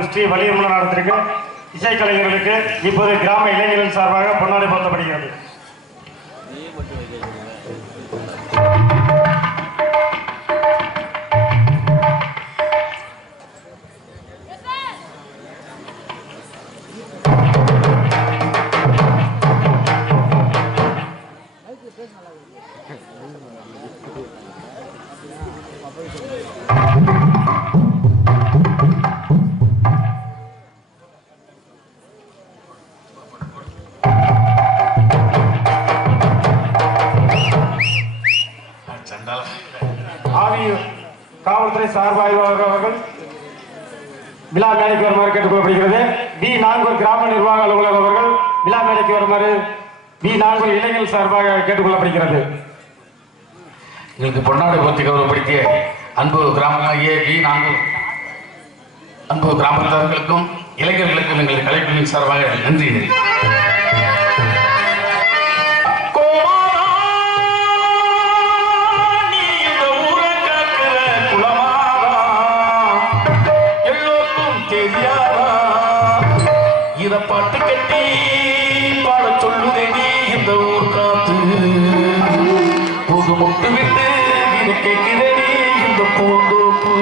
மற்றும் ஸ்ரீ வலியுறுமல நடத்திற்கு இசைக்கலைஞர்களுக்கு இப்போது கிராம இளைஞர்கள் சார்பாக பொன்னாடை போர்த்தப்படுகிறது. காவல்துறை சார்பாய்வாளர் அவர்கள் விழா மேடைக்கு வருமாறு கேட்டுக்கொள்ளப்படுகிறது. பி நான்கூர் கிராம நிர்வாக அலுவலர் அவர்கள் விழா மேடைக்கு வருமாறு பி நான்கூர் இளைஞர்கள் சார்பாக கேட்டுக்கொள்ளப்படுகிறது. எங்களுக்கு பொன்னாடை போர்த்தி கௌரவப்படுத்திய அன்பு கிராமமாகிய பி நான்கூர் அன்பு கிராமத்தார்களுக்கும் இளைஞர்களுக்கும் எங்கள் கலைப்பிரிவின் சார்பாக நன்றி. இத பாட்டு கட்டி பாட சொல்லுதேடி இந்த ஊர் காத்து புது முட்டு விட்டு இதை கேட்கிறேடி இந்த பூந்தோப்பு.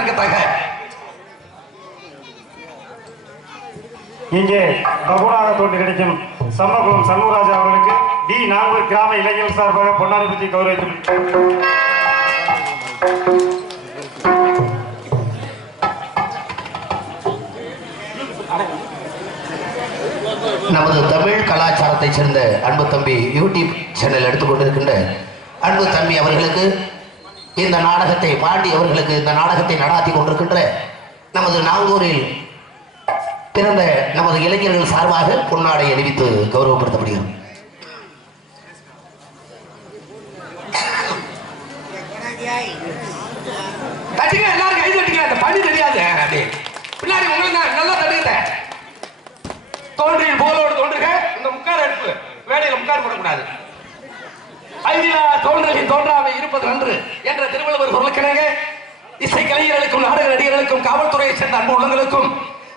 பாராட்டுதற்கத்தக்க இங்கே பகுனாக தோன்றி கிடைக்கும் சம்மகுளம் சண்முகராஜா அவர்களுக்கு டி நாகூர் கிராம இளைஞர் சார்பாக பொன்னாடி பற்றி கௌரவித்து நமது தமிழ் கலாச்சாரத்தை சேர்ந்த அன்பு தம்பி யூடியூப் சேனல் எடுத்துக்கொண்டிருக்கின்ற அன்பு தம்பி அவர்களுக்கு இந்த நாடகத்தை பாண்டி அவர்களுக்கு இந்த நாடகத்தை நடாத்தி கொண்டிருக்கின்ற நமது நாங்கூரில் பிறந்த நமது இளைஞர்கள் சார்பாக பொன்னாடை அணிவித்து கௌரவப்படுத்தப்படுகிறது. எல்லாரும் கை தட்டிக்க, அந்த பணி தெரியாது பின்னாடி உங்களுக்கு நல்லா தட்டுக்கிட்ட தோன்றில் போலோடு தோன்றுக. இந்த முக்கார எடுப்பு வேலையில முக்கார் போடக்கூடாது. ஐந்திலா தோன்றலின் தோன்றாமை இருப்பது நன்று என்ற திருவள்ளுவர் சொல்லுக்கிணங்க இசை கலைஞர்களுக்கும் நாடக நடிகர்களுக்கும் காவல்துறையை சேர்ந்த அன்பு உள்ளங்களுக்கும்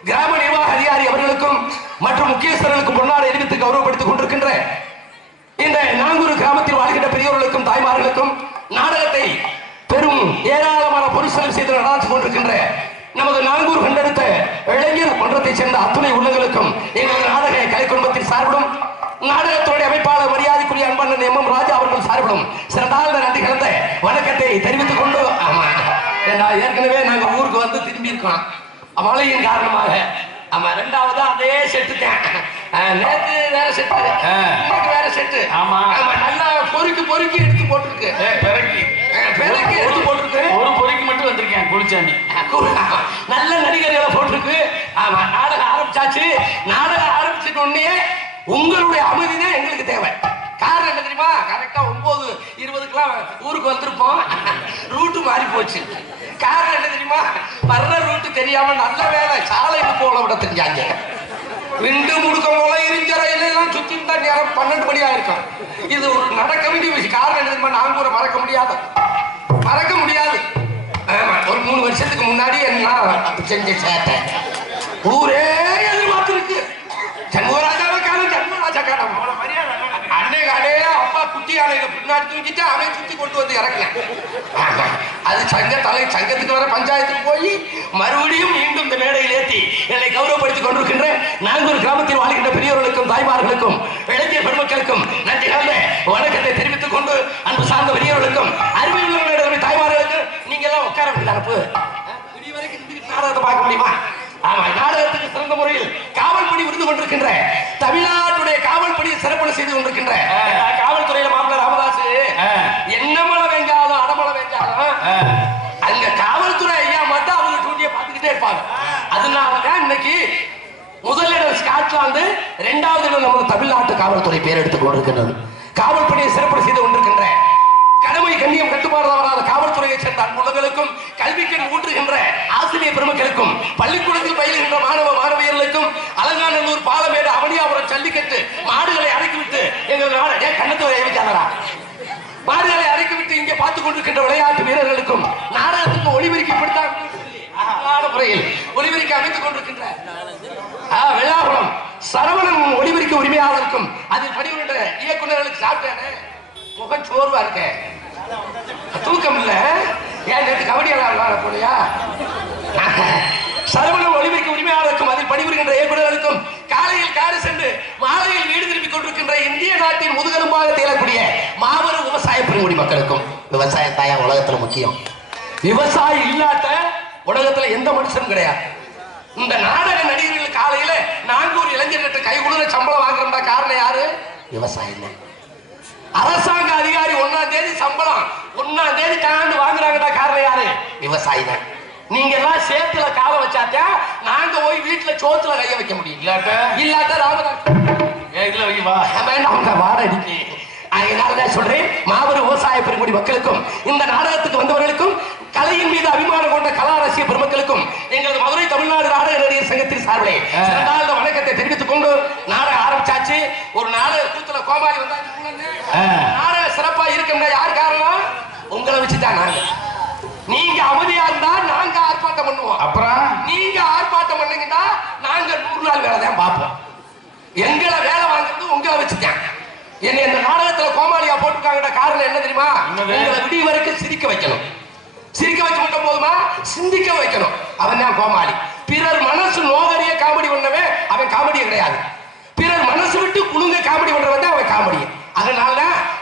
கிராம நிர்வாக அதிகாரி அவர்களுக்கும் மற்றும் முக்கியஸ்தர்களுக்கும் பொன்னாடை அறிவித்து கௌரவப்படுத்திக் கொண்டிருக்கின்ற இந்த நாங்கூர் கிராமத்தில் வாழ்கின்ற பெரியோர்களுக்கும் தாய்மார்களுக்கும் நாடகத்தை பெரும் ஏராளமான பொருட்செலவு செய்து நடாத்திக் கொண்டிருக்கின்ற நமது நாங்கூர் கண்டெடுத்த இளைஞர் மன்றத்தைச் சேர்ந்த அத்துணை உள்ளங்களுக்கும் எங்களது நாடக கலை குடும்பத்தின் சார்பிலும் நாடகத்துடைய அமைப்பாளர் மரியாதைக்குரிய அன்பண்ணன் எம் ராஜா அவர்கள் சார்பிலும் சிறந்தாழ்ந்த நன்றி கலந்த வணக்கத்தை தெரிவித்துக் கொண்டு ஏற்கனவே நாங்க ஊருக்கு வந்து திரும்பி இருக்கோம் மழையின் காரணமாக. ஆமா, ரெண்டாவது அதே செட்டு நேற்று வேற செட்டு இன்னைக்கு வேற செட்டு. ஆமா நல்லா பொறுக்கி எடுத்து போட்டுருக்கு. பிறக்கி எடுத்து போட்டுருக்கு. ஒரு பொறுக்கி மட்டும் வந்திருக்கேன் குளிச்சாண்டி. நல்ல நடிகர்களை போட்டிருக்கு. ஆமா, நாடகம் ஆரம்பிச்சாச்சு. நாடகம் ஆரம்பிச்சிட்ட உடனே உங்களுடைய அமைதி தான் எங்களுக்கு தேவை. காரணம் என்ன தெரியுமா? கரெக்டா 9:20 ஊருக்கு வந்திருப்போம். ரூட்டு மாறி போச்சு. காரணம் என்ன தெரியுமா? வர்ற ரூட்டு தெரியாம நல்ல வேலை சாலைக்கு போல விட தெரிஞ்சாங்க. ரெண்டு முடுக்க போல இருஞ்ச ரயிலெல்லாம் சுத்தி தான் நேரம் 12 மணியா இருக்கும். இது ஒரு நடக்க வேண்டிய விஷயம். காரணம் என்ன தெரியுமா? நாங்கூரை மறக்க முடியாது. ஆமா, ஒரு 3 வருஷத்துக்கு முன்னாடி என்ன செஞ்ச சேட்டை ஊரே எதிர்பார்த்திருக்கு. சண்முகராஜாவை காலம் சண்முகராஜா காலம் அன்னைக்கு அப்பா குட்டி ஆலையில பின்னாடி தூக்கிட்டு அவன் சுத்தி கொண்டு வந்து இறக்குனேன். அது சங்கத்துக்கு வர பஞ்சாயத்துக்கு போய் மறுபடியும் மீண்டும் இந்த மேடையில் ஏற்றி என்னை கௌரவப்படுத்திக் கொண்டிருக்கின்ற நாங்கூர் கிராமத்தில் வாழ்கின்ற பெரியவர்களுக்கும் தாய்மார்களுக்கும் இளைஞர் பெருமக்களுக்கும் நன்றி கலந்த வணக்கத்தை தெரிவித்துக் கொண்டு அன்பு சார்ந்த பெரியவர்களுக்கும் அறிவியல் தாய்மார்களுக்கும் நீங்க எல்லாம் உட்கார முடியல அனுப்பு நாடகத்தை பார்க்க முடியுமா? ஆமா, நாடகத்துக்கு சிறந்த முறையில் காவல் பணி விருது கொண்டிருக்கின்ற தமிழ்நாட்டுடைய காவல் பணி சிறப்பு செய்து கொண்டிருக்கின்ற காவல்துறையில மாப்பிள்ள ராமதாஸ் என்ன மழை வெஞ்சாலும் அடமழை வெஞ்சாலும் அங்க காவல்துறை ஐயா மட்டும் அவங்க டூட்டியை பார்த்துக்கிட்டே இருப்பாங்க. அதனாலதான் இன்னைக்கு முதலிடம் ஸ்காட்லாந்து, 2வது இடம் நமது தமிழ்நாட்டு காவல்துறை பேர் எடுத்துக் கொண்டிருக்கின்றது. காவல் பணியை சிறப்பு செய்து கொண்டிருக்கின்ற கடமை கண்ணியம் கட்டுப்பாடு தவறாத காவல்துறையை சேர்ந்த அன்புள்ளங்களுக்கும் கல்விக்கண் ஊற்றுகின்ற ஆசிரியர் பெருமக்களுக்கும் பள்ளிக்கூடத்தில் பயிலுகின்ற மாணவ மாணவியர்களுக்கும் அலங்காநல்லூர் பாலமேடு அவனியாபுரம் ஜல்லிக்கட்டு மாடுகளை அடக்கிவிட்டு எங்கள் நாடு கண்ணத்து வைக்காதரா மாடுகளை அடக்கிவிட்டு இங்கே பார்த்துக் கொண்டிருக்கின்ற விளையாட்டு வீரர்களுக்கும் நாடகத்துக்கு ஒளிபெருக்கப்படுத்த முறையில் ஒளிபெருக்கி அமைத்துக் கொண்டிருக்கின்ற விழாபுரம் சரவணன் ஒளிபெருக்க உரிமையாளருக்கும் அதில் பணிபுரிகின்ற இயக்குநர்களுக்கு சாப்பிட்டேனே முகம் சோர்வா இருக்க, தூக்கம் இல்ல. ஏன் நேற்று கபடி விளையாட போலியா? சரவணன் ஒளிபெருக்க உரிமையாளருக்கும் அதில் பணிபுரிகின்ற இயக்குநர்களுக்கும் காலையில் காடு சென்று மாலையில் வீடு திரும்பிக் கொண்டிருக்கின்ற இந்திய நாட்டின் முதுகெலும்பாக திகழக்கூடிய மாபெரும் விவசாய பெருங்குடி மக்களுக்கும். விவசாயம் தாயா உலகத்துல முக்கியம். விவசாயம் இல்லாத உலகத்துல எந்த மனுஷனும் கிடையாது. இந்த நாடக நடிகர்கள் காலையில நாங்கூர் இளைஞர்கிட்ட கை கொடுற சம்பளம் வாங்குறா காரணம் யாரு? விவசாயம். அரசாங்க அதிகாரி 1ஆம் தேதி சம்பளம் 1ஆம் தேதி தாண்டு வாங்குறாங்கடா காரணம் யாரு? விவசாயி தான். நீங்க எல்லாம் சேத்துல கால வச்சாத்தா நாங்க போய் வீட்டுல சோத்துல கைய வைக்க முடியும். இல்லாட்ட ராமதாஸ் வேண்டாம் வாடகை. அதனாலதான் சொல்றேன், மாபெரும் விவசாய பெருங்குடி மக்களுக்கும் இந்த நாடகத்துக்கு வந்தவர்களுக்கும் கலையின் மீது அபிமானம் கொண்ட கலா ரசிக பெருமக்களுக்கும் எங்களது மதுரை தமிழ்நாடு நாடக நடிகர் சங்கத்தின் சார்பிலே வணக்கத்தை தெரிவித்துக் கொண்டு நாடகம் ஆரம்பிச்சாச்சு. ஒரு நாடக கூத்துல கோமாளி வந்தாச்சு. நாடக சிறப்பா இருக்குங்க. யார் காரணம்? உங்களை வச்சுதான். நாங்க நீங்க அமைதியா இருந்தா நாங்க ஆர்ப்பாட்டம் பண்ணுவோம். அப்புறம் நீங்க ஆர்ப்பாட்டம் பண்ணுங்கன்னா நாங்க 100 நாள் வேலை தான் பார்ப்போம். எங்களை வேலை வாங்குறது உங்களை வச்சுதான். என்ன இந்த நாடகத்துல கோமாளியா போட்டுருக்காங்க காரணம் என்ன தெரியுமா? உங்களை விடிய வரைக்கும் சிரிக்க வைக்கணும். சிரிக்க வச்சு மட்டும் போதுமா, சிந்திக்க வைக்கணும். அவன் தான் கோமாளி. பிறர் மனசு நோகரிய காமெடி பண்ணவே அவன் காமெடியே கிடையாது. பிறர் மனசு விட்டு குழுங்க காமெடி பண்றவன் தான் அவன் காமெடி. அதனால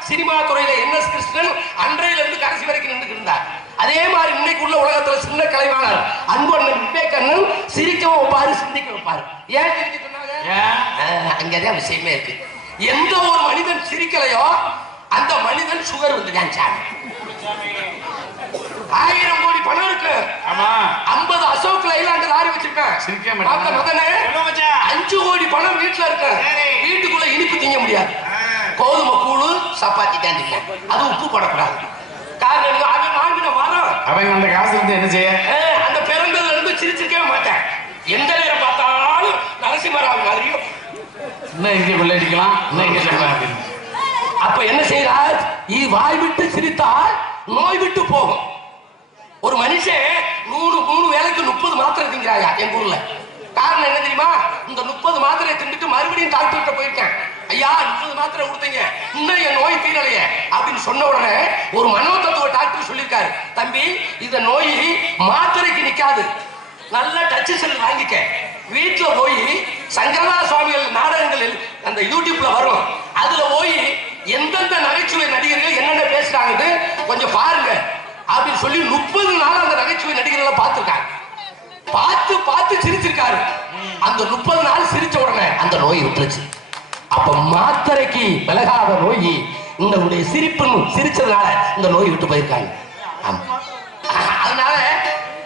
சினிமா துறையில என்.எஸ். கிருஷ்ணன் அன்றையில இருந்து கடைசி வரைக்கும் நின்று இருந்தார். அதே மாதிரி இன்னைக்கு உள்ள உலகத்துல சின்ன கலைவாணர் அன்பு அண்ணன் விவேகண்ணன் சிரிக்கவும் வைப்பாரு, சிந்திக்க வைப்பாரு. ஏன் சிரிக்க சொன்னாங்க? அங்கதான் விஷயமே இருக்கு. எந்த ஒரு மனிதன் சிரிக்கலையோ அந்த மனிதன் சுகர் வந்துதான் சாமி. 1000 கோடி பணம் இருக்கு. 50 அசோக் லைலாண்ட் லாரி வச்சிருக்கேன். 5 கோடி பணம் வீட்டுல இருக்கு. வீட்டுக்குள்ள இனிப்பு திங்க முடியாது. கோதுமை கூழு சப்பாத்தி தான் திங்க. அது உப்பு போடக்கூடாது. காரணம் அவன் வாங்கின வரம். அவன் அந்த காசு இருந்து என்ன செய்ய? அந்த பிறந்ததுல இருந்து சிரிச்சிருக்கவே மாட்டேன். எந்த நேரம் பார்த்தாலும் நரசிம்மராவ் மாதிரியும் இன்னும் இங்கே கொள்ளையடிக்கலாம், இன்னும் இங்கே சொல்லலாம். அப்ப என்ன செய்யறார்? வாய் விட்டு சிரித்தால் நோய் விட்டு போகும். ஒரு மனுஷன் 3 வேளைக்கு 30 மாத்திரை திங்கிறாயா எங்க ஊர்ல. காரணம் என்ன தெரியுமா? இந்த 30 மாத்திரை தின்னுட்டு மறுபடியும் டாக்டர்கிட்ட போயிருக்கேன். ஐயா 30 மாத்திரை கொடுத்தீங்க, இன்னும் என் நோய் தீரலையே அப்படின்னு சொன்ன உடனே ஒரு மனோதத்துவ டாக்டர் சொல்லியிருக்காரு, தம்பி இந்த நோய் மாத்திரைக்கு நிக்காது, நல்ல டச் செல் வாங்கிக்க. வீட்டுல போய் சங்கரநாத சுவாமிகள் நாடகங்களில் அந்த யூடியூப்ல வரும், அதுல போய் எந்தெந்த நகைச்சுவை நடிகர்கள் என்னென்ன பேசுறாங்க கொஞ்சம் பாருங்க அப்படின்னு சொல்லி 30 நாள் அந்த நகைச்சுவை நடிகர்களை பார்த்திருக்காங்க. பார்த்து சிரிச்சிருக்காரு. அந்த 30 நாள் சிரிச்ச உடனே அந்த நோய் விட்டுருச்சு. அப்ப மாத்திரைக்கு விலகாத நோய் உங்களுடைய சிரிச்சதுனால இந்த நோய் விட்டு போயிருக்காங்க. அதனால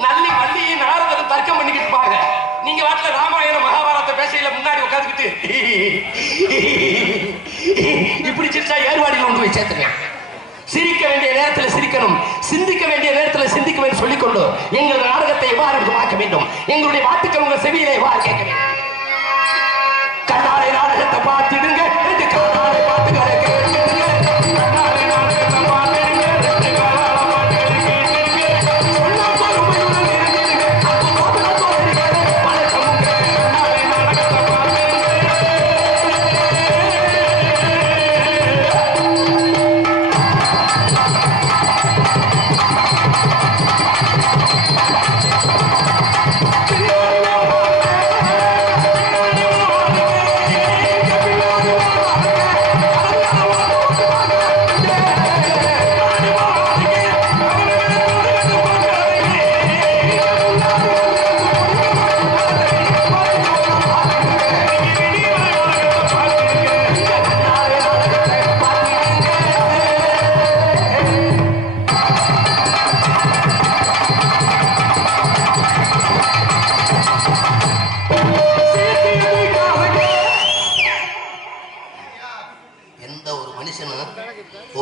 நல்லி வள்ளி நாரதர் தர்க்கம் பண்ணிக்கிட்டு இருப்பாங்க. நீங்க வாட்டில ராமாயண மகாபாரத பேசையில முன்னாடி உட்காந்துக்கிட்டு இப்படி சிரிச்சா ஏர்வாடியில் கொண்டு போய் சேர்த்துருங்க. சிரிக்க வேண்டிய நேரத்தில் சிரிக்கணும், சிந்திக்க வேண்டிய நேரத்தில் சிந்திக்க வேண்டும் சொல்லிக்கொண்டு எங்கள் நாடகத்தை எவ்வாறு மாற்ற வேண்டும், எங்களுடைய வாட்டுக்கள் உங்கள் செவியிலே எவ்வாறு கேட்க வேண்டும். கண்ணாலை நாடகத்தை பார்த்துடுங்க, கண்ணாலை பாட்டுகளை கேட்டுடுங்க, கண்ணாலை நாடகத்தை பார்த்துடுங்க, சொன்ன பொறுமையுடன் இருந்துடுங்க, அது கோபுரத்தோடு இருக்கிறது, வணக்கமுங்க, கண்ணாலை நாடகத்தை பார்த்துடுங்க.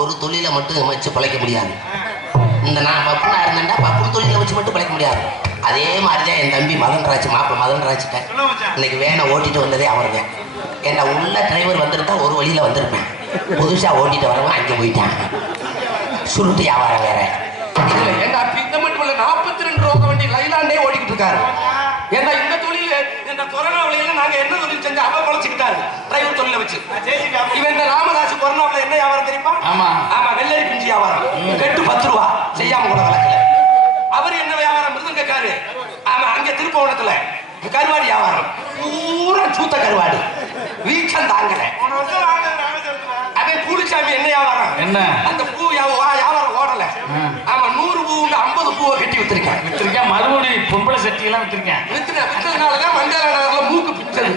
ஒரு தொழிலை மட்டும் வச்சு பழைக்க முடியாது. இந்த நான் பப்புனா இருந்தேன்டா பப்பு தொழிலை வச்சு மட்டும் பழைக்க முடியாது. அதே மாதிரிதான் என் தம்பி மதன்ராஜ், மாப்பிள்ள மதன்ராஜ்ட்டேன் இன்னைக்கு வேனை ஓட்டிட்டு வந்ததே அவருங்க. ஏன்னா உள்ள டிரைவர் வந்திருந்தா ஒரு வழியில வந்திருப்பேன், புதுசா ஓட்டிட்டு வரவன் அங்கே போயிட்டான். சுருட்டு வியாபாரம் வேற. இதுல எங்க இந்த மட்டும் இல்ல 42 ரூபா வண்டி லைலாண்டே ஓடிக்கிட்டு இருக்காரு. ஏன்னா இந்த தொழில் இந்த கொரோனாவில நாங்க என்ன தொழில் செஞ்சு அவ பழச்சுக்கிட்டாரு டிரைவர் தொழில வச்சு. இவன் இந்த ராமதாஸ் கொரோனாவில என்ன வியாபாரம் தெரியுமா? ஆமா வெள்ளரி பிஞ்சு வியாபாரம், கெட்டு 10 ரூபா செய்யாம கூட வளர்க்கல. அவர் என்ன வியாபாரம்? மிருதங்கக்காரு. ஆமா அங்க திருப்பவனத்துல கருவாடி வியாபாரம், பூரா சூத்த கருவாடு, வீச்சம் தாங்கல. அதே பூலிச்சாமி என்ன வியாபாரம்? என்ன அந்த பூ வியாபாரம் ஓடல. ஆமா 100 பூ 50 பூவை கட்டி வித்திருக்கேன். மறுபடியும் பொம்பளை சட்டி எல்லாம் வித்துனாலதான் மண்டல நகர்ல மூக்கு பிச்சது.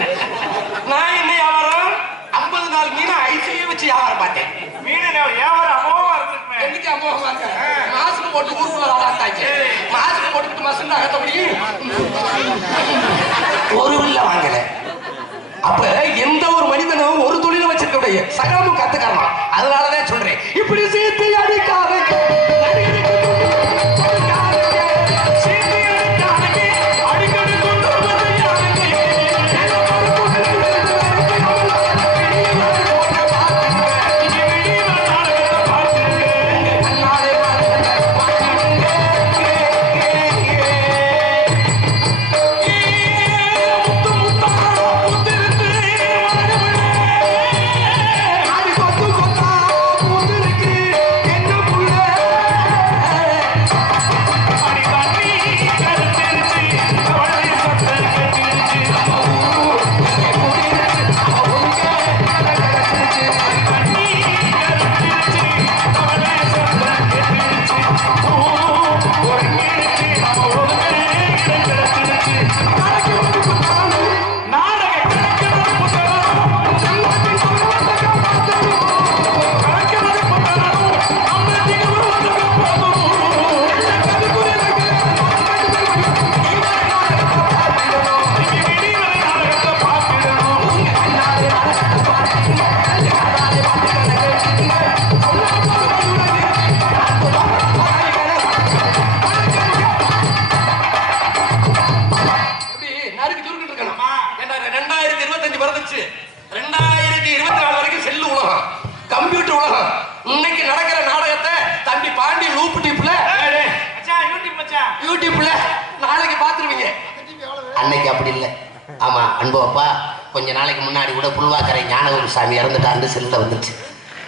நான் என்ன வியாபாரம்? 50 நாள் மீன் ஐசியே வச்சு வியாபாரம் பார்த்தேன். மீன் வியாபாரம் அமோகமா இருக்கு. என்னைக்கு அமோகமா இருக்கு? மாஸ்க் போட்டு ஊருக்குள்ள வளர்த்தாங்க. மாஸ்க் போட்டுட்டு மசண்டா கட்டபடி ஒரு வில்ல வாங்கல. அப்ப எந்த ஒரு மனிதனும் ஒரு தொழிலை வச்சிருக்க சகலமும் கத்துக்கலாம். அதனாலதான் சொல்றேன், இப்படி சேர்த்து அடிக்காத அன்னைக்கு அப்படி இல்லை. ஆமா அன்பு அப்பா, கொஞ்ச நாளைக்கு முன்னாடி கூட புல்வாக்கரை ஞானகுரு சாமி இறந்துட்டான்னு செல்ல வந்துச்சு.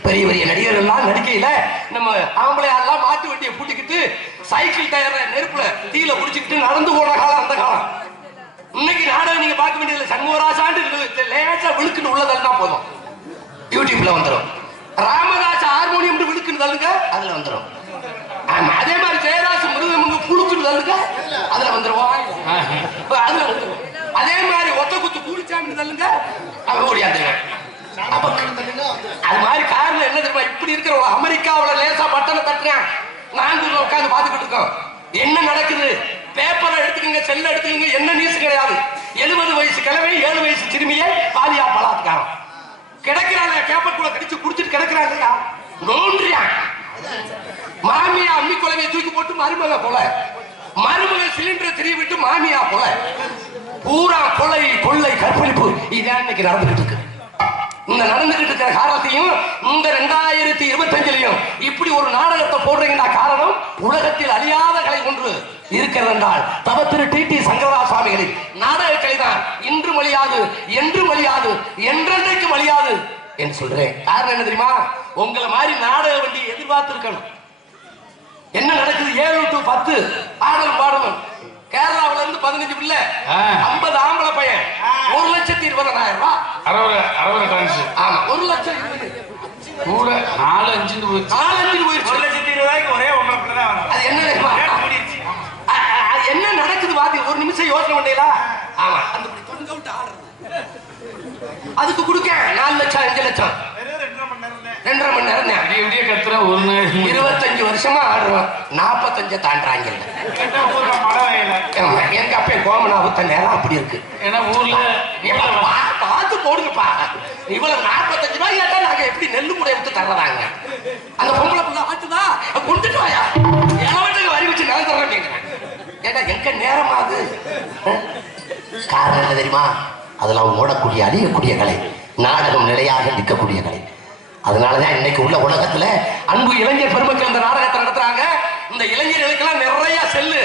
பெரிய பெரிய நடிகர்கள் எல்லாம் நடிக்கையில நம்ம ஆம்பளை எல்லாம் மாட்டு வண்டியை பூட்டிக்கிட்டு சைக்கிள் டயரை நெருப்புல தீயில குடிச்சுக்கிட்டு நடந்து போன காலம் அந்த காலம். இன்னைக்கு நாடகம் நீங்க பார்க்க வேண்டியதில்லை. சண்முகராசாண்டு லேசா விழுக்குன்னு உள்ளதா போதும், யூடியூப்ல வந்துடும். ராமதாஸ் ஹார்மோனியம் விழுக்குன்னு தள்ளுங்க, அதுல வந்துடும். அதே மாதிரி ஜெயராசு மிருதம் புழுக்குன்னு தள்ளுங்க, அதுல வந்துருவோம், அதுல வந்துடும். அதே மாதிரி ஒத்த குத்து கூலிச்சாமி தள்ளுங்க, அவன் ஓடியாந்துருவேன். அது மாதிரி காரணம் என்ன தெரியுமா? இப்படி இருக்கிற அமெரிக்காவில லேசா பட்டனை தட்டுறேன், நாங்கூர்ல உட்காந்து பாத்துக்கிட்டு இருக்கோம். என்ன நடக்குது? பேப்பரை எடுத்துக்கங்க, செல்ல எடுத்துக்கங்க, என்ன நியூஸ் கிடையாது. 70 வயசு கிழமை 7 வயசு சிறுமியை பாலியா பலாத்காரம் கிடக்கிறாங்க, பேப்பர் கூட கடிச்சு குடிச்சிட்டு கிடக்கிறாங்க இல்லையா, நோன்றியான். மாமியா அம்மி குழவையை தூக்கி போட்டு மருமக கொலை, மருமக சிலிண்டரை திரிய விட்டு மாமியா கொலை, பூரா கொலை கொள்ளை கற்பழிப்பு. இதான் இன்னைக்கு நடந்துகிட்டு இருக்கு. இந்த நடந்துகிட்டு இருக்கிற காரணத்தையும் இந்த 2025 இப்படி ஒரு நாடகத்தை போடுறீங்கன்னா காரணம் உலகத்தில் அழியாத கலை ஒன்று இருக்கிறது என்றால் தவ திரு டி சங்கரதாஸ் சுவாமிகளின் நாடக கலைதான். இன்று மலியாது, என்று மலியாது, என்றென்றைக்கு மலியாது என்று சொல்றேன். காரணம் என்ன தெரியுமா? உங்களை மாதிரி நாடக வண்டி எதிர்பார்த்து இருக்கணும். என்ன நடக்குது? 7 to 10 ஆடல் பாடலும். கேரளாவில இருந்து 15 பிள்ளை, 50 ஆம்பளை பையன், 1,20,000 ரூபாய். 60 டான்ஸ். ஆமா, 1,20,000 கூட 4-5 போயிடுச்சு. 1,20,000 ஒரே ஒண்ணு தான். அது என்ன தெரியுமா? அது என்ன நடக்குது பாத்தி, ஒரு நிமிஷம் யோசனை பண்ணீங்களா? ஆமா, அந்த தொங்க விட்டு ஆடுறது அதுக்கு கொடுக்க 4 லட்சம் 5 லட்சம் 2.5 மணி நேரம் விடிய கத்துற ஒரு நாள் 25 வருஷமா ஆடுறோம். 45 தாண்டாங்க. எங்க அப்பே கோமனாவுத்த நேரம் அப்படி இருக்கு. ஏன்னா ஊர்ல பார்த்து போடுங்கப்பா. இவ்வளவு 45 ரூபாய் கேட்டா நாங்க எப்படி நெல்லு கூட எடுத்து தர்றதாங்க? அந்த பொம்பளை பிள்ளை ஆட்டுதா கொண்டுட்டு வாயா, எவட்டுக்கு வரி வச்சு நான் தர்றேன் கேட்கிறேன். ஏன்னா எங்க நேரமாது. காரணம் என்ன தெரியுமா? அதெல்லாம் ஓடக்கூடிய அழியக்கூடிய கலை, நாடகம் நிலையாக நிற்கக்கூடிய கலை. அதனாலதான் இன்னைக்கு உள்ள உலகத்துல அன்பு இளைஞர் பெருமக்கள் இந்த நாடகத்தை நடத்துறாங்க. இந்த இளைஞர்களுக்கெல்லாம் நிறைய செல்லு,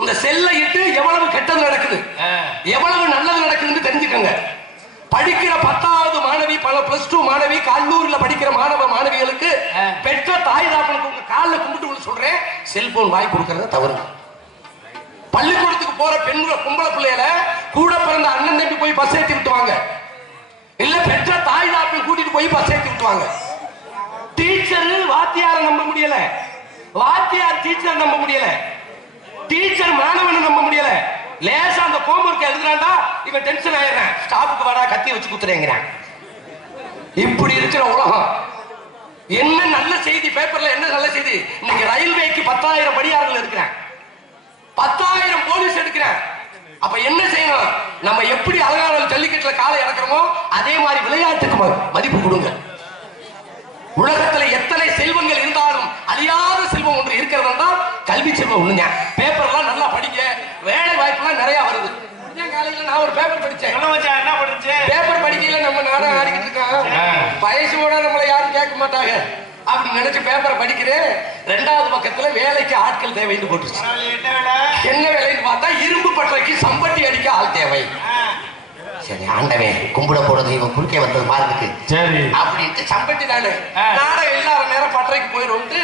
இந்த செல்லை இட்டு எவ்வளவு கெட்டது நடக்குது, எவ்வளவு நல்லது நடக்குதுன்னு தெரிஞ்சுக்கோங்க. படிக்கிற 10வது மாணவி, +2 மாணவி, கல்லூரியில் படிக்கிற மாணவ மாணவிகளுக்கு பெற்ற தாய் தாப்பனுக்கு உங்க காலில் கும்பிட்டு சொல்றேன், செல்போன் வாங்கி கொடுக்கறத தவறு. பள்ளிக்கூடத்துக்கு போற பெண்கள் பொம்பளை பிள்ளைகளை கூட பிறந்த அண்ணன் தம்பி போய் பஸ் ஏற்றி விட்டுவாங்க, இல்ல பெற்ற தாய் தாப்பன் கூட்டிட்டு போய் பஸ் ஏற்றி விட்டுவாங்க. டீச்சர் வாத்தியாரை நம்ப முடியல, வாத்தியார் டீச்சர் நம்ப முடியல, டீச்சர் மாணவனை நம்ப முடியல. லேசா அந்த ஹோம்வொர்க் எழுதுறாண்டா இவன் டென்ஷன் ஆயிடுறான், ஸ்டாப்புக்கு வாடா கத்தி வச்சு குத்துறேங்கிறான். இப்படி இருக்கிற உலகம். என்ன நல்ல செய்தி பேப்பர்ல, என்ன நல்ல செய்தி? இன்னைக்கு ரயில்வேக்கு 10,000 பணியாளர்கள் இருக்கிறான், 10,000 போலீஸ் எடுக்கிறான். அப்ப என்ன செய்யணும்? நம்ம எப்படி அழகான ஜல்லிக்கட்டுல காலை இறக்குறோமோ அதே மாதிரி விளையாட்டுக்கு மதிப்பு கொடுங்க. உலகத்துல எத்தனை செல்வங்கள் இருந்தாலும் அழியாத செல்வம் ஒன்று இருக்கிறது என்றால் கல்வி செல்வம் ஒண்ணுங்க. பேப்பர்லாம் நல்லா படிங்க, வேலை வாய்ப்புலாம் நிறைய வருது. காலையில நான் ஒரு பேப்பர் படிச்சேன். என்ன படிச்சேன்? பேப்பர் படிக்கல நம்ம நாடகம் ஆடிக்கிட்டு இருக்கோம், வயசு கூட நம்மளை யாரும் கேட்க மாட்டாங்க அப்படி நினைச்சு பேப்பரை படிக்கிறேன். 2வது பக்கத்துல வேலைக்கு ஆட்கள் தேவைன்னு போட்டுச்சு. என்ன வேலைன்னு பார்த்தா இரும்பு பட்டறைக்கு சம்பட்டி அடிக்க ஆள் தேவை. சரி ஆண்டவே கும்பிட போறது இவன் குறுக்கே வந்தது மாறுதுக்கு சரி அப்படின்ட்டு சம்பட்டி தானே நாடகம் இல்லாத நேரம் பட்டறைக்கு போயிருந்து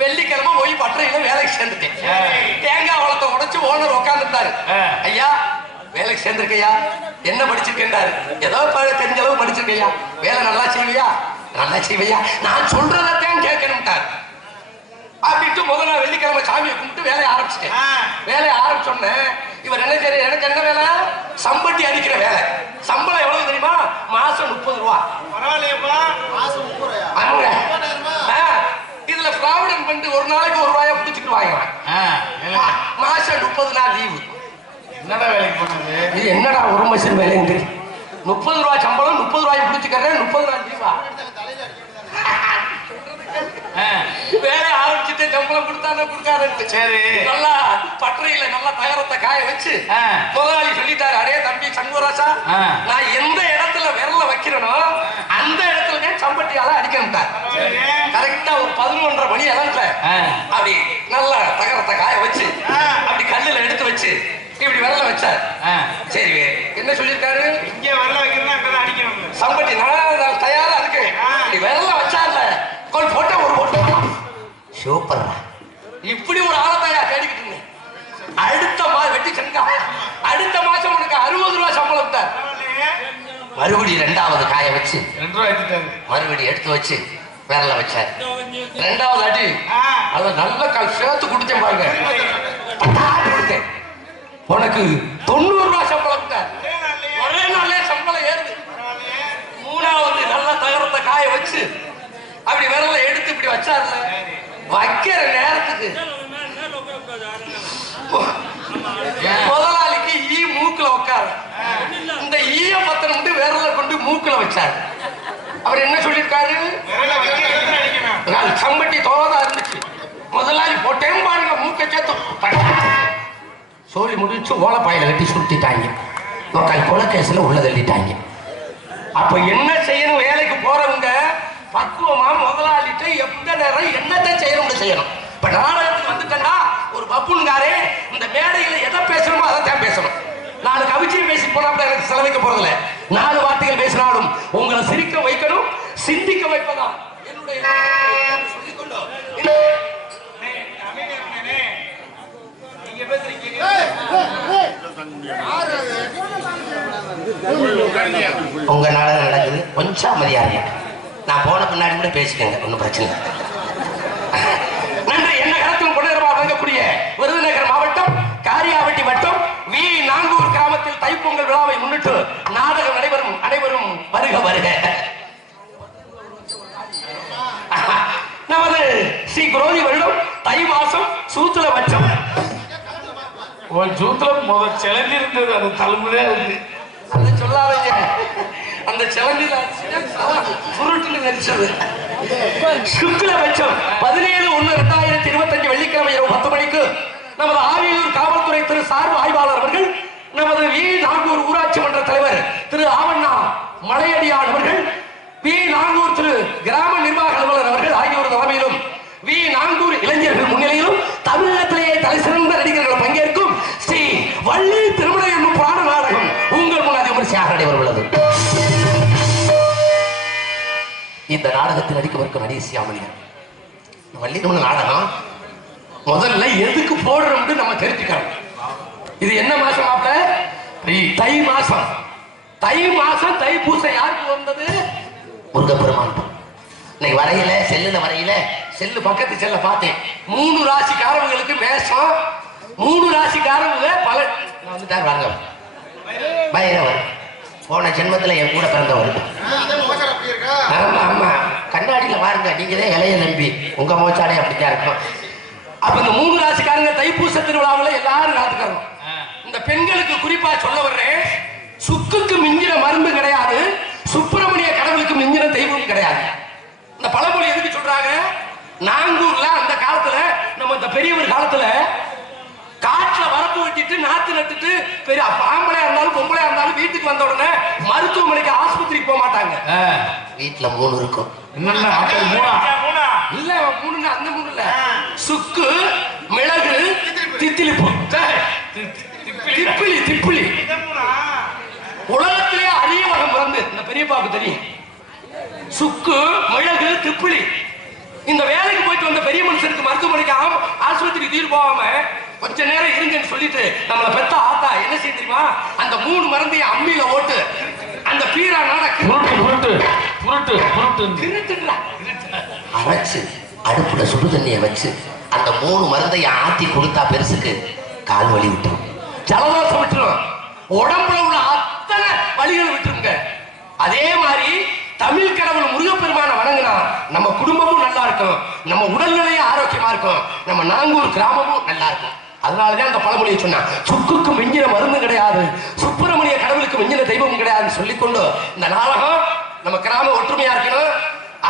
வெள்ளிக்கிழமை போய் பட்டறையில வேலைக்கு சேர்ந்துட்டேன். தேங்காய் வளத்தை உடைச்சு ஓனர் உட்காந்துட்டாரு. ஐயா வேலைக்கு சேர்ந்திருக்கையா, என்ன படிச்சிருக்கேன்டாரு. ஏதோ தெரிஞ்ச அளவு படிச்சிருக்கையா, வேலை நல்லா செய்வியா, நல்லா செய்வையா, நான் சொல்றதான் கேட்கணும்ட்டார். அப்படின்ட்டு முதல்ல வெள்ளிக்கிழமை சாமியை கும்பிட்டு வேலையை ஆரம்பிச்சிட்டேன். வேலையை ஆரம்பிச்சோன்னே இவர் என்ன சரி, எனக்கு என்ன வேலை? சம்பட்டி அடிக்கிற வேலை. சம்பளம் எவ்வளவு தெரியுமா? மாசம் 30 ரூபா. இதுல ப்ராவிடன்ட் பண்ணிட்டு ஒரு நாளைக்கு 1 ரூபாயா பிடிச்சிட்டு வாங்கலாம். மாசம் 30 நாள் லீவு. என்னடா வேலைக்கு போனது? இது என்னடா ஒரு மாசம் வேலைன்னு தெரியும். 30 ரூபாய் சம்பளம், 30 ரூபாய் பிடிச்சிக்கிறேன், 30 நாள் லீவா? வேலை ஆரம்பிச்சுட்டு சம்பளம் கொடுத்தாரு. சரி நல்லா பட்டறையில நல்லா தகரத்தை காய வச்சு முதலாளி சொல்லிட்டாரு, அடே தம்பி சண்முகராசா, நான் எந்த இடத்துல விரல வைக்கிறேனோ அந்த இடத்துல சம்பட்டியால அடிக்கணும்ட்டார். கரெக்டா ஒரு 11:30 மணி அளவுல அப்படி நல்லா தகரத்தை காய வச்சு அப்படி கல்லுல எடுத்து வச்சு இப்படி விரல வச்சார். சரி, என்ன சொல்லியிருக்காரு? இங்கே வரல வைக்கிறதா அங்கதான் அடிக்கணும். சம்பட்டி நான் தயாரா இருக்கேன். இப்படி விரல வச்சார்ல, கோல் போட்ட ஒரு போட்டு சூப்பர். இப்படி ஒரு ஆளை தயா தேடிக்கிட்டு இருந்தேன். அடுத்த மாதம் வெட்டி செங்கா, அடுத்த மாசம் உனக்கு 60 ரூபாய் சம்பளம் விட்டார். மறுபடியும் 2வது காய வச்சு 2 ரூபாய் எடுத்துட்டாரு. மறுபடியும் எடுத்து வச்சு விரல வச்சார். 2வது அடி அது நல்ல கால் சேர்த்து கொடுத்தேன் பாருங்க. கொடுத்தேன். உனக்கு 90 ரூபாய் சம்பளம் விட்டார். ஒரே நாளே சம்பளம் ஏறுது. 3வது நல்ல தகரத்தை காய வச்சு அப்படி விரல எடுத்து இப்படி வச்சார்ல, வைக்கிற நேரத்துக்கு முதலாளிக்கு ஈ மூக்குல உட்காரு. இந்த ஈய பத்திரம் வந்து விரல கொண்டு மூக்குல வச்சாரு. அவர் என்ன சொல்லியிருக்காரு? சம்பட்டி தோதா இருந்துச்சு. முதலாளி போட்டேன் பாருங்க, மூக்கை சேர்த்து சோழி முடிச்சு ஓலப்பாயில கட்டி சுருட்டிட்டாங்க. மக்கள் கொலைக்கேசில் உள்ள தள்ளிட்டாங்க. அப்ப என்ன செய்யணும்? வேலைக்கு போறவங்க பக்குவமா முதலாளிட்ட எந்த நேரம் என்னத்தை செய்யணும். இப்ப நாடகத்துக்கு வந்துட்டா ஒரு பப்புன்காரே இந்த மேடையில எதை பேசணுமோ அதை தான் பேசணும். 4 கவிச்சியை பேசி போனாப்ல எனக்கு செலவைக்க போறதில்ல. 4 வார்த்தைகள் பேசினாலும் உங்களை சிரிக்க வைக்கணும், சிந்திக்க வைப்பதான் என்னுடைய சொல்லிக்கொண்டோம். உங்க நாடகம் நடக்குது, கொஞ்சம் அமைதியா இருங்க. நான் போன பின்னாடி கூட பேசிக்கங்க, ஒன்றும் பிரச்சனை இல்லை. நன்றி. என்ன காலத்தில் கொண்டிருப்பா வழங்கக்கூடிய விருதுநகர் மாவட்டம் காரியாவட்டி வட்டம் வி நாங்கூர் கிராமத்தில் தைப்பொங்கல் விழாவை முன்னிட்டு நாடகம் நடைபெறும். அனைவரும் வருக வருக. நமது ஸ்ரீ குரோதி வருடம் தை மாசம் சூத்துல பட்சம். சூத்துல முதல் சிலந்தி இருந்தது, அது தலைமுறையா இருக்கு. அது சொல்லாதீங்க. அந்த சிலந்தி சுருட்டுன்னு நினைச்சது. சுக்ல பட்சம் 17/1/2025 வெள்ளிக்கிழமை இரவு 10 மணிக்கு நமது ஆவியூர் காவல்துறை திரு சார்பு ஆய்வாளர் அவர்கள், நமது வி நாங்கூர் ஊராட்சி மன்ற தலைவர் திரு ஆவண்ணா மலையடியான் அவர்கள், வி நாங்கூர் திரு கிராம நிர்வாக அலுவலர் அவர்கள் ஆகியோர் தலைமையிலும் வி நாங்கூர் இளைஞர்கள் முன்னிலையிலும் தமிழகத்திலேயே தலை சிறந்த நடிகர்கள் பங்கேற்கும் ஸ்ரீ வள்ளி திருமண என்னும் புராண நாடகம் உங்கள் முன்னாடி விமர்சையாக நடைபெறவுள்ளது. இந்த நாடகத்தில் நடிக்கவிருக்கும் நடிகை சியாமணியன். வள்ளி திருமண நாடகம் முதல்ல எதுக்கு போடுறோம்னு நம்ம தெரிஞ்சுக்கணும். இது என்ன மாசம் ஆப்ல? தை மாசம். தை மாசம் தைப்பூசம் யாருக்கு வந்தது? முருகப்பெருமான். இன்னைக்கு வரையில செல்லுல வரையில செல்லு பக்கத்து செல்ல பார்த்தேன். 3 ராசிக்காரவங்களுக்கு மேஷம், 3 ராசிக்காரவங்க பல வந்துட்டார். வாங்க பைரவர் போன ஜென்மத்துல என் கூட பிறந்தவர். ஆமா ஆமா, கண்ணாடியில பாருங்க, நீங்க தான் இளைய நம்பி, உங்க மோச்சாலே அப்படித்தான் இருக்கும். அப்ப இந்த 3 ராசிக்காரங்க தைப்பூச திருவிழாவில் எல்லாரும் காத்துக்கிறோம். இந்த பெண்களுக்கு குறிப்பா சொல்ல வர்றேன், சுக்குக்கு மிஞ்சின மருந்து கிடையாது, சுப்பிரமணிய கடவுளுக்கு மிஞ்சின தெய்வம் கிடையாது. இந்த பழமொழி எதுக்கு சொல்றாங்க? நாங்கூர்ல அந்த காலத்துல, நம்ம இந்த பெரியவர் காலத்துல காட்டுல வரப்பு வெட்டிட்டு நாத்து நட்டுட்டு பெரிய ஆம்பளையா இருந்தாலும் பொம்பளையா இருந்தாலும் வீட்டுக்கு வந்த உடனே மருத்துவமனைக்கு ஆஸ்பத்திரிக்கு போக மாட்டாங்க. வீட்டுல 3 இருக்கும். இல்ல 3 அந்த 3 இல்ல, சுக்கு, மிளகு, தித்திலிப்பு, திப்பிலி. உலகத்திலே அரிய வகை மருந்து இந்த பெரியப்பாவுக்கு தெரியும். சுக்கு, மிளகு, திப்பிலி. இந்த வேலைக்கு போயிட்டு வந்த பெரிய மனுஷனுக்கு மருத்துவமனைக்கு ஆஸ்பத்திரி தீர் போகாம கொஞ்ச நேரம் இருங்கன்னு சொல்லிட்டு நம்மள பெத்த ஆத்தா என்ன செய்ய தெரியுமா? அந்த 3 மருந்தையும் அம்மியில ஓட்டு அந்த பீரா நாட அரைச்சு அடுப்புல சுடு தண்ணியை வச்சு அந்த 3 மருந்தையும் ஆத்தி கொடுத்தா பெருசுக்கு கால் வலி விட்டுரும், ஜலதோஷம் விட்டுரும், உடம்புல உள்ள அத்தனை வலிகளை விட்டுருங்க. அதே மாதிரி தமிழ் கடவுள் முருகப்பெருமான வணங்கினா நம்ம குடும்பமும் நல்லா இருக்கும், நம்ம உடல்நிலையும் ஆரோக்கியமா இருக்கும், நம்ம நாங்கூர் கிராமமும் நல்லா இருக்கும். அதனாலதான் அந்த பழமொழியை சொன்னா, சுக்குக்கு மிஞ்சின மருந்து கிடையாது, சுப்பிரமணிய கடவுளுக்கு மிஞ்சின தெய்வம் கிடையாதுன்னு சொல்லிக்கொண்டு இந்த நாடகம் நம்ம கிராம ஒற்றுமையா இருக்கணும்.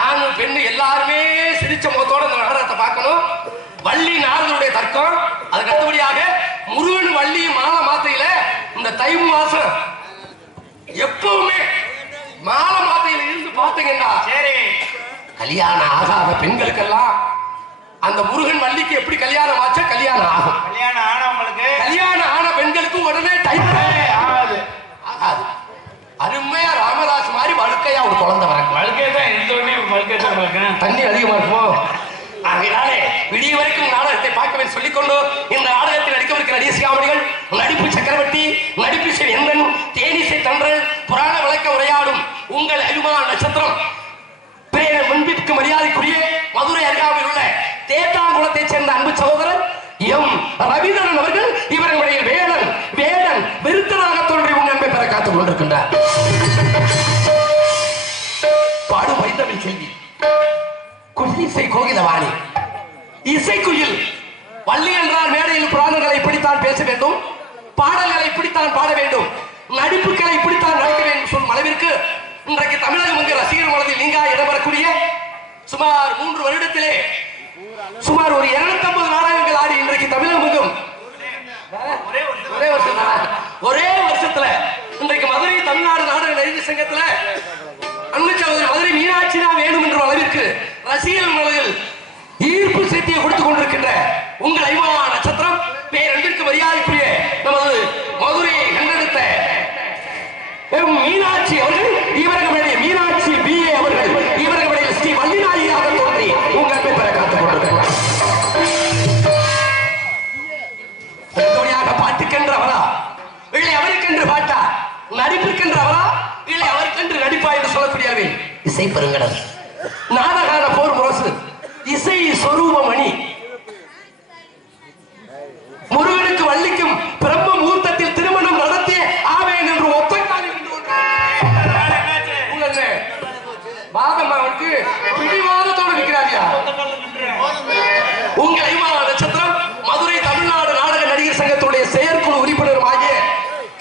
ஆண் பெண்ணு எல்லாருமே சிரிச்ச முகத்தோட இந்த நாடகத்தை பார்க்கணும். வள்ளி நாரதருடைய தர்க்கம், அதுக்கு அடுத்தபடியாக முருகன் வள்ளி மாலை மாத்தையில இந்த தை மாசம் எப்பவுமே மாலை மாத்தையில இருந்து பாத்தீங்கன்னா கல்யாணம் ஆகாத பெண்களுக்கெல்லாம் அந்த முருகன் வள்ளிக்கு எப்படி கல்யாணம் ஆச்சா கல்யாணம் ஆகும். கல்யாணம் ஆன பெண்களுக்கு இருக்கும். தண்ணி அதிகமா இருக்குமோ? ஆகையினாலே விடிய வரைக்கும் நாடகத்தை பார்க்கவே சொல்லிக்கொண்டு இந்த நாடகத்தில் நடிக்கவிருக்கிற நடிகாமணிகள் நடிப்பு சக்கரவர்த்தி, நடிப்பு எந்தன், தேனிசை தன்றல், புராண விளக்க உரையாடும் உங்கள் அபிமான நட்சத்திரம் முன்பிற்கு மரியாதைக்குரிய மதுரை அருகாமையில் உள்ள தேத்தாங்குளத்தைச் சேர்ந்த அன்பு சகோதரர் எம் ரவீந்திரன் அவர்கள் இவர்களுடைய வேடன் விருத்தனாக தோன்றி உன் அன்பை பெற காத்துக் கொண்டிருக்கின்றார். பாடு வைத்தமிழ் செல்வி குயிலிசை கோகிலவாணி இசைக்குயில் வள்ளி என்றால் மேடையில் புராணங்களை இப்படித்தான் பேச வேண்டும், பாடல்களை இப்படித்தான் பாட வேண்டும், நடிப்புகளை இப்படித்தான் நடிக்க வேண்டும் சொல்லும் அளவிற்கு இன்றைக்கு தமிழகம் வந்து ரசிகர் மனதில் நீங்கா இடம்பெறக்கூடிய சுமார் 3 வருடத்திலே சுமார் ஒரு 250 நாடகங்கள் ஆடி இன்றைக்கு தமிழகம் எங்கும் ஒரே வருஷத்துல இன்றைக்கு மதுரை தமிழ்நாடு நாடக நடிகர் சங்கத்துல அன்பு சகோதரி மதுரை மீனாட்சி தான் வேணும் என்ற அளவிற்கு ரசிகர் மனதில் ஈர்ப்பு சக்தியை கொடுத்துக் கொண்டிருக்கின்ற உங்கள் ஐவா நட்சத்திரம் பேரன்பிற்கு மரியாதைக்குரிய நமது மதுரையை கண்டெடுத்த மீனாட்சி அவர்கள், இவர்களுடைய மீனாட்சி BA அவர்கள், இவர்களுடைய ஸ்ரீ வள்ளிநாயகியாக தோன்றி உங்கள் அன்பை பெற காத்துக் கொண்டிருக்கிறார். பாட்டுக்கென்றவரா இல்லை அவருக்கென்று பாட்டா, நடிப்புக்கென்றவரா இல்லை அவருக்கென்று நடிப்பா என்று சொல்லக்கூடியவை இசை பெருங்கடல் நாடகான போர் முரசு இசை சொரூபமணி முருகனுக்கு வள்ளிக்கும் பிரம்ம முகூர்த்தத்தில் திருமணம் நடத்திய ஆவேன் என்று ஒத்தக்காலில் வாதமாவுக்கு பிடிவாதத்தோடு நிற்கிறாரியா? உங்கள் ஐவா நட்சத்திரம் மதுரை தமிழ்நாடு நாடக நடிகர் சங்கத்துடைய செயற்குழு உறுப்பினரும் ஆகிய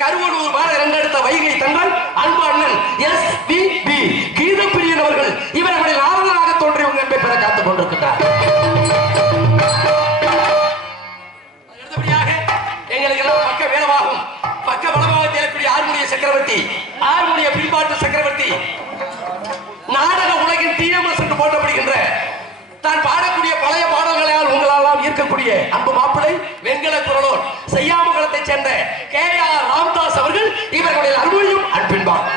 கருவனூர் மாநகர் கண்டெடுத்த வைகை தங்கள் அன்பு அண்ணன் SBB கீதப்பிரியன் அவர்கள் இவர்களுடைய நாவலராக தோன்றிய உங்கள் அன்பை பெற காத்துக் கொண்டிருக்கிறார். எங்களுக்கெல்லாம் பக்க வேலமாகும் பக்க பலமாக தேடக்கூடிய ஆர்முனிய சக்கரவர்த்தி, ஆர்முனிய பின்பாட்டு சக்கரவர்த்தி, நாடக உலகின் TMS என்று போற்றப்படுகின்ற தான் பாடக்கூடிய பழைய பாடல்களால் உங்களால் ஈர்க்கக்கூடிய அன்பு மாப்பிளை வெண்கல குரலோர் செய்யாமங்கலத்தைச் சேர்ந்த KR ராம்தாஸ் அவர்கள் இவர்களுடைய அருமையும் அன்பின்பார்.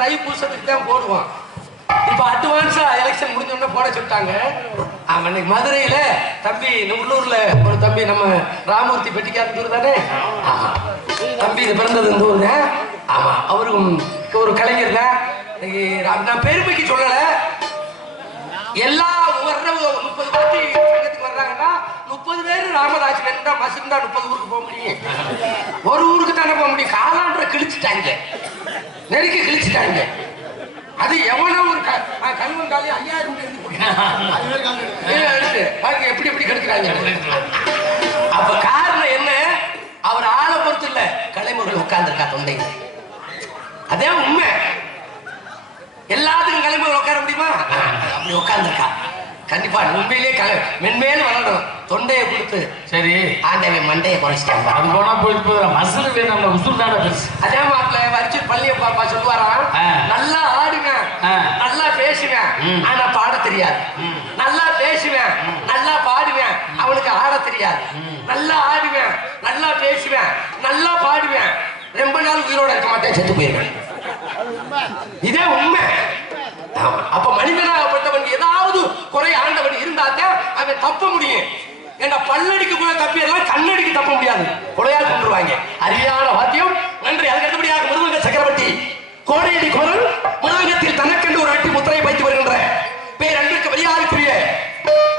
தைப்பூசத்துக்கு தான் போடுவோம். இப்ப அட்வான்ஸா எலெக்ஷன் முடிஞ்சோடனே போட சொல்லிட்டாங்க. அன்னைக்கு மதுரையில தம்பி உள்ளூர்ல ஒரு தம்பி நம்ம ராமூர்த்தி பெட்டிக்காரன் தானே தம்பி இது பிறந்தது இந்த ஊருங்க. ஆமா, அவரும் ஒரு கலைஞர் தான். நான் பெருமைக்கு சொல்லல. எல்லா வர்றவங்க 30 பாட்டி சங்கத்துக்கு வர்றாங்கன்னா 30 பேர் ராமதாஸ் வேணும்னா மசிந்தா 30 ஊருக்கு போக முடியும். ஒரு ஊருக்கு தானே போக முடியும். காலான்ற கிழிச்சிட்டாங்க, நெருக்கி கிழிச்சிட்டாங்க. அது எவனோ ஒரு கல்வங்காலி 5000 எப்படி எப்படி கெடுக்கிறாங்க. அப்ப காரணம் என்ன? அவர் ஆளை பொறுத்து இல்ல, கலைமுறையில் உட்கார்ந்துருக்கா தொண்டை. அதே உண்மை. எல்லாத்துக்கும் கலைமுறையில் உட்கார முடியுமா? அப்படி உட்கார்ந்துருக்கா. கண்டிப்பா உண்மையிலேயே மென்மேலும் வளரணும். தொண்டையை கொடுத்து சரி ஆண்டவன் மண்டையை குறைச்சிட்டாங்க. அது போனா போயிட்டு மசுறு வேணும், உசுர் தானே பெருசு. அதே மாப்பிள்ள வச்சு பள்ளிய பாப்பா சொல்லுவாராம், நல்லா ஆடுவேன், நல்லா பேசுவேன், ஆனா பாட தெரியாது. நல்லா பேசுவேன், நல்லா பாடுவேன், அவனுக்கு ஆட தெரியாது. நல்லா ஆடுவேன், நல்லா பேசுவேன், நல்லா பாடுவேன், ரொம்ப நாள் உயிரோட இருக்க மாட்டேன், செத்து போயிருவேன். இதே உண்மை. அப்ப மனிதனாகப்பட்டவன் ஏதாவது குறை ஆண்டவன் இருந்தாத்தான் அவன் தப்ப முடியும். என்ன பல்லடிக்கு கூட தப்பியெல்லாம் கண்ணடிக்கு தப்ப முடியாது, கொலையா கொண்டுருவாங்க. அருமையான வாத்தியம். நன்றி. அதுக்கு அடுத்தபடியாக மிருதங்க சக்கரவர்த்தி கோடையடி குமரன் மிருதங்கத்தில் தனக்கென்று ஒரு வெட்டி முத்திரை வைத்து வருகின்ற பேரன்பிற்கு வெளியாருக்குரிய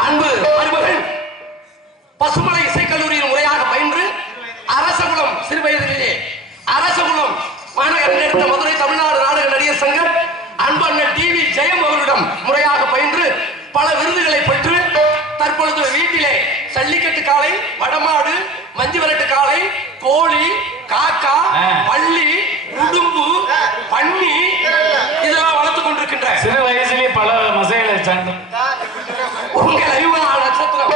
அன்பு மருமகன் பசுமலை இசைக்கல்லூரியில் முறையாக பயின்று அரசகுலம் சிறு வயதிலேயே அரசகுலம் மாநகர் எடுத்த மதுரை தமிழ்நாடு நாடக நடிகர் சங்கம் அன்பு அண்ணன் டிவி ஜெயம் அவர்களிடம் முறையாக பயின்று பல விருதுகளை பெற்று தற்பொழுது வீட்டிலே சல்லிக்கட்டு காளை, வடமாடு, மஞ்சு விரட்டு காளை, கோழி, காக்கா, பள்ளி, உடும்பு, பன்னி இதெல்லாம் வளர்த்துக் கொண்டிருக்கின்ற சிறு வயசுலேயே பல மசைகளை சார்ந்த உங்கள் அறிவான நட்சத்திரம்,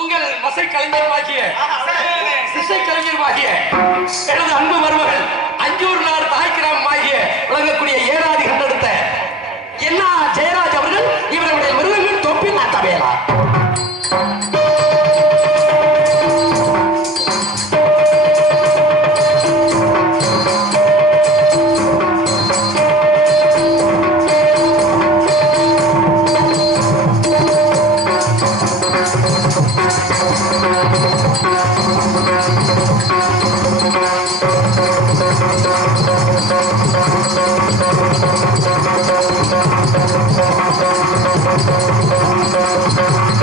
உங்கள் மசை கலைஞர்வாகிய சிசை கலைஞர்வாகிய எனது அன்பு மருமகள் அஞ்சூர் நாடு தாய் கிராமம் ஆகிய விளங்கக்கூடிய ஏராதி கண்டெடுத்த என்ன ஜெயராஜ் அவர்கள் இவருடைய மிருகங்கள் தொப்பில் நான் தவையலா. Thank you.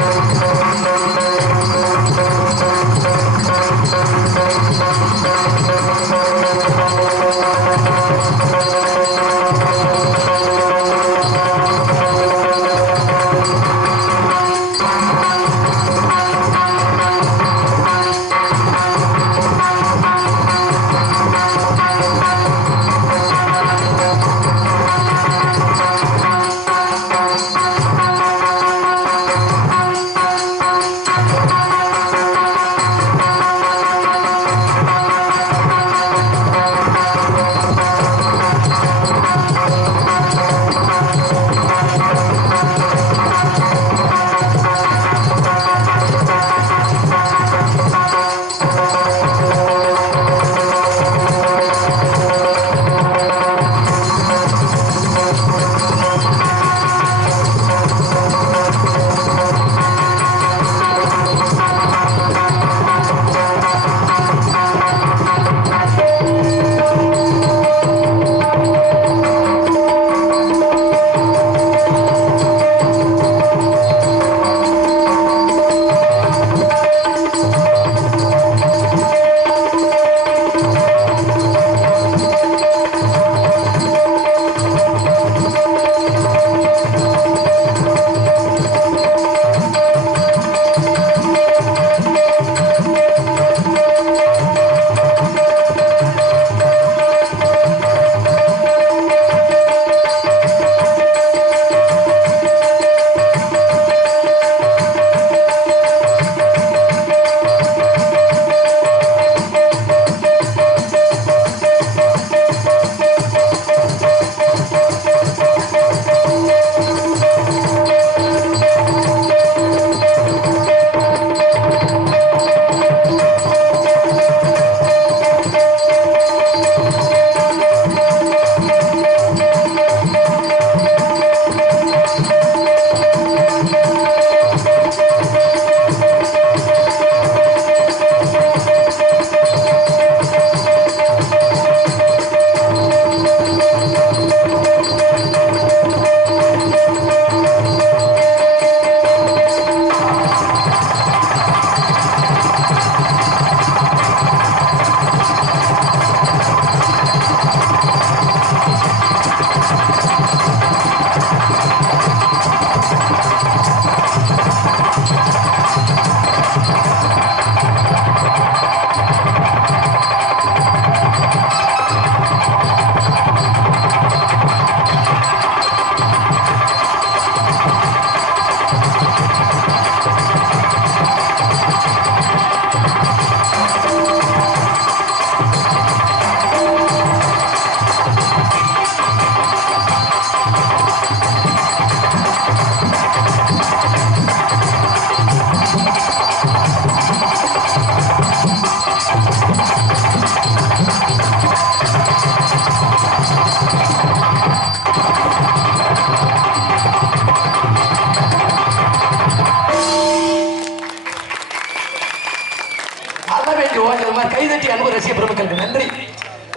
கைதட்டி அன்பு ரசிக பெருமக்களுக்கு நன்றி.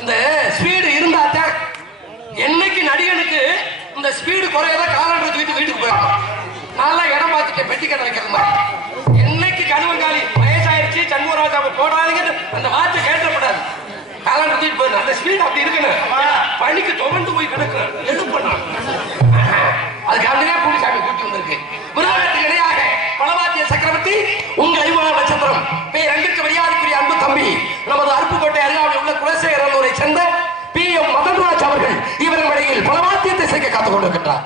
இந்த ஸ்பீடு இருந்தாத்தான் என்னைக்கு நடிகனுக்கு இந்த ஸ்பீடு குறையத காலண்டர் வீட்டுக்கு போயிடும். நல்லா இடம் பார்த்துட்டு பெட்டி கடை வைக்கிற மாதிரி என்னைக்கு கணுவங்காலி வயசாயிருச்சு சண்முகராஜாவை போடாதீங்கன்னு அந்த வார்த்தை கேட்டப்படாது. காலண்டர் தூக்கிட்டு போயிடும். அந்த ஸ்பீடு அப்படி இருக்கணும். பணிக்கு தொடர்ந்து போய் கிடக்கணும். எழுப்பணும். அதுக்காகவே பூலிசாமி கூட்டி வந்திருக்கு. முருகனுக்கு இணையாக பலவாத்திய சக்கரவர்த்தி உங்கள் அறிமுக நட்சத்திரம் பேர் அங்கிற்கு மரியாதைக்குரிய அன்பு தம்பி நமது அருப்புக்கோட்டை அருகாமையில் உள்ள குலசேகரனூரை சேர்ந்த PM மதன்ராஜ் அவர்கள் இவரின் வழியில் பலவாத்தியத்தை சேர்க்க காத்துக் கொண்டிருக்கின்றார்.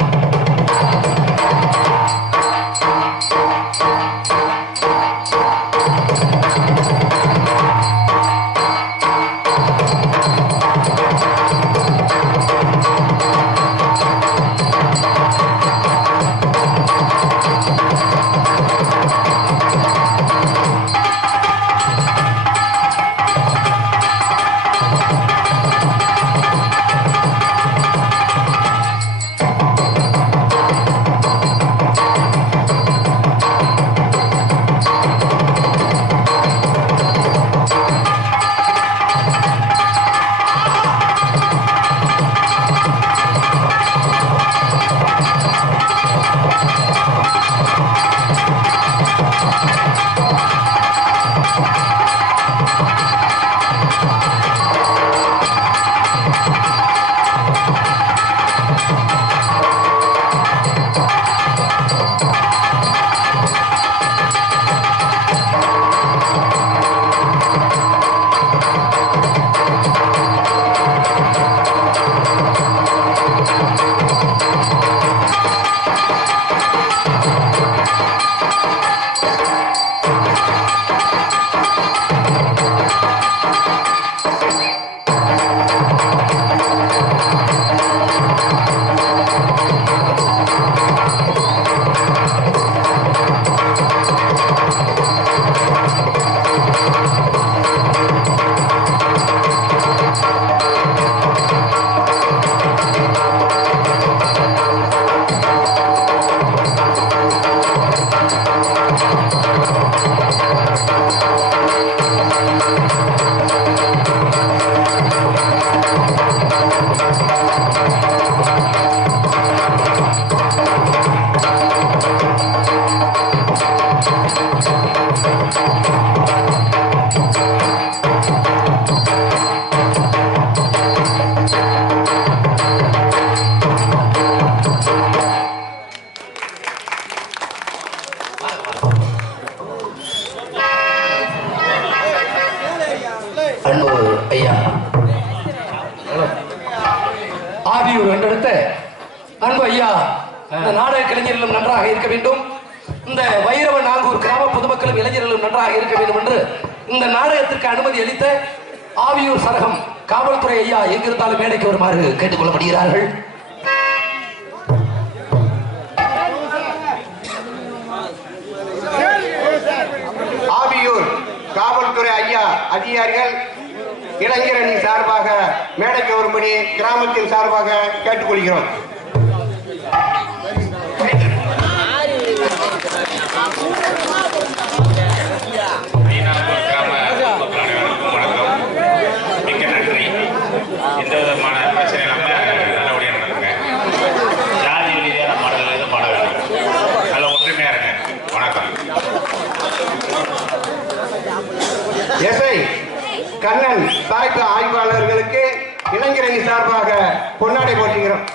ஆதியூர் வென்றெடுத்த அன்பு ஐயா இந்த நாடக கலைஞர்களும் நன்றாக இருக்க வேண்டும். இந்த வைரவ நாகூர் கிராம பொதுமக்களும் இளைஞர்களும் நன்றாக இருக்க வேண்டும் என்று இந்த நாடகத்திற்கு அனுமதி அளித்த ஆவியூர் சரகம் காவல்துறை ஐயா எங்கிருந்தாலும் மேடைக்கு வருமாறு கேட்டுக்கொள்ளப்படுகிறார்கள். ஆவியூர் காவல்துறை ஐயா அதிகாரிகள் இளைஞரணி சார்பாக மேடைக்கு வரும்படி கிராமத்தின் சார்பாக கேட்டுக்கொள்கிறோம். எந்த விதமான பிரச்சனை இல்லாமல் நல்லபடியாக நடக்குங்க. ஜாதி ரீதியான மாடல் எதுவும் பாட வேண்டாம். நல்ல ஒற்றுமையாக இருங்க. வணக்கம். எஸ்ஐ கண்ணன் சாய்ப்பு ஆய்வாளர்களுக்கு இளைஞரணி சார்பாக பொன்னாடை போட்டுகிறோம்.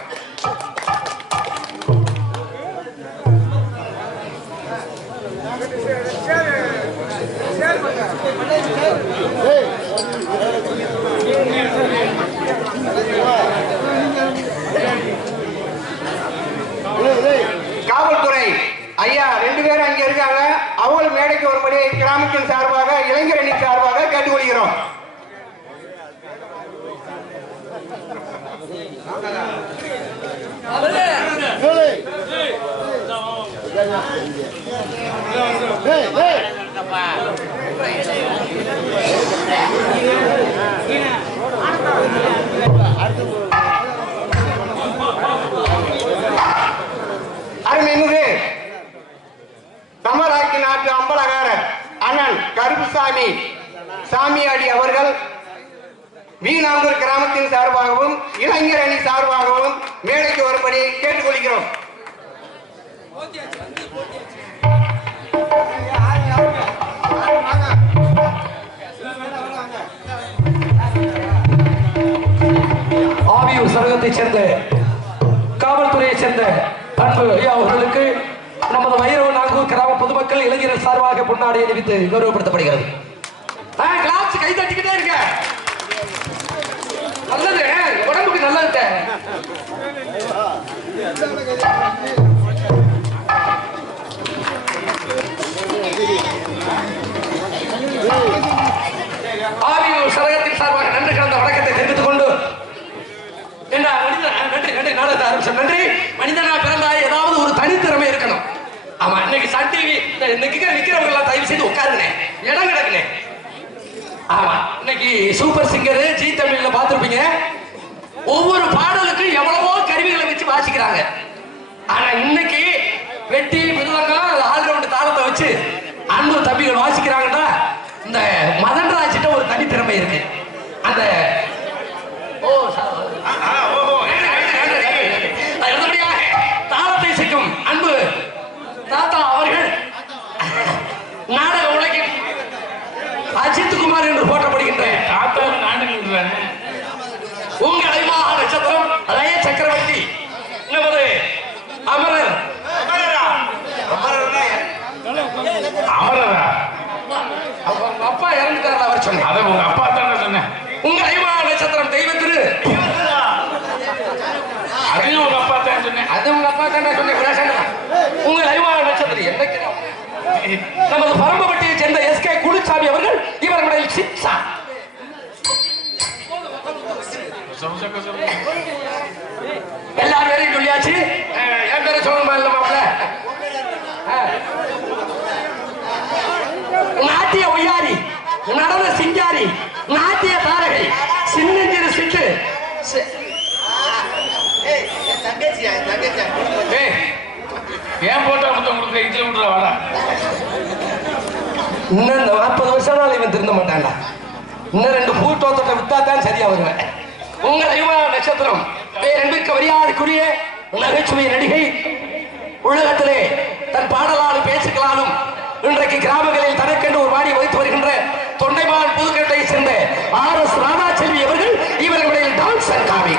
காவல்துறை ஐயா 2 பேரும் அங்க இருக்காங்க. அவங்களும் மேடைக்கு வரும்படி கிராமத்தின் சார்பாக இளைஞரணி சார்பாக கேட்டுக்கொள்கிறோம். அருமைமிகு சமராக்கி நாட்டு அம்பலகாரர் அண்ணன் கருப்புசாமி சாமியாடி அவர்கள் வீணாங்கூர் கிராமத்தின் சார்பாகவும் இளைஞர் அணி சார்பாகவும் மேடைக்கு வரும்படி கேட்டுக்கொள்கிறோம். ஆவியூர் சரகத்தைச் சேர்ந்த காவல்துறையைச் சேர்ந்த அன்பு ஐயா அவர்களுக்கு நமது வைரவ நாங்கூர் கிராம பொதுமக்கள் இளைஞர்கள் சார்பாக பொன்னாடை அணிவித்து கௌரவப்படுத்தப்படுகிறது. கிளாஸ் கை தட்டிக்கிட்டே இருக்க, நல்லது, உடம்புக்கு நல்லது. ஆவியூர் சரகத்தின் சார்பாக நன்றி கலந்த வணக்கத்தை தெரிவித்துக் கொண்டு நன்றி. மனிதனா பிறந்தாய் ஏதாவது ஒரு தனித்திறமை இருக்கணும். ஆமா, இன்னைக்கு சன் டிவி நிக்கிறவங்க தயவு செய்து உட்காருங்க, இடம் கிடக்குனே. ஆமா, இன்னைக்கு சூப்பர் சிங்கர் ஜி தமிழ்ல பார்த்திருப்பீங்க. ஒவ்வொரு பாடலுக்கும் எவ்வளவோ கருவிகளை வச்சு வாசிக்கிறாங்க. ஆனா இன்னைக்கு வெட்டி மிருதங்கம் ஆல்ரவுண்ட் தாளத்தை வச்சு அன்பு தம்பிகள் வாசிக்கிறாங்கன்னா இந்த மதன்ராஜிட்ட ஒரு தனித்திறமை இருக்கு. அந்த தாளத்தை சிக்கும் அன்பு தாத்தா அவர்கள் நாடக உலகில் அஜித் குமார் என்று போற்றப்படுகின்ற உங்களை நட்சத்திரம் அலைய சக்கரவர்த்தி நமது அமரர் அப்பா இறந்துட்டார். அவர் சொன்ன உங்க அப்பா தான் சொன்னேன். உங்க ஐமா நட்சத்திரம் தெய்வத்திரு அதையும் உங்க அப்பா தான் சொன்னேன். அது உங்க அப்பா தான் சொன்னேன். உங்க ஐமா நட்சத்திரம் என்னைக்கு நமது பரம்பப்பட்டியை சேர்ந்த எஸ்கே குளிச்சாமி அவர்கள் இவர்களுடைய சிக்ஸா எல்லா பேரையும் சொல்லியாச்சு. என் பேரை சொல்லணுமா இல்ல மாப்பிள்ள? நாட்டிய ஒய்யாரி, நடன சிங்காரி, நாட்டிய தாரகை, சின்னஞ்சிறு சிட்டு ஏன் போட்டா மொத்தம் கொடுக்க இதுல விட்டுற வாடா. இன்னும் 40 வருஷம் இவன் திருந்த மாட்டான்டா. இன்னும் 2 பூட்டோத்தத்தை விட்டா தான் சரியா வருவேன். உங்கள் ஐமா நட்சத்திரம் அன்பிற்கு மரியாதைக்குரிய நகைச்சுவை நடிகை, உலகத்திலே தன் பாடலாலும் பேச்சுக்களாலும் இன்றைக்கு கிராமங்களில் தனக்கென்று ஒரு வாடி வைத்து வருகின்ற தொண்டைமான் புதுக்கோட்டையை சேர்ந்த RS ராதாச்செல்வி அவர்கள் இவர்களுடைய டான்ஸ் காமி.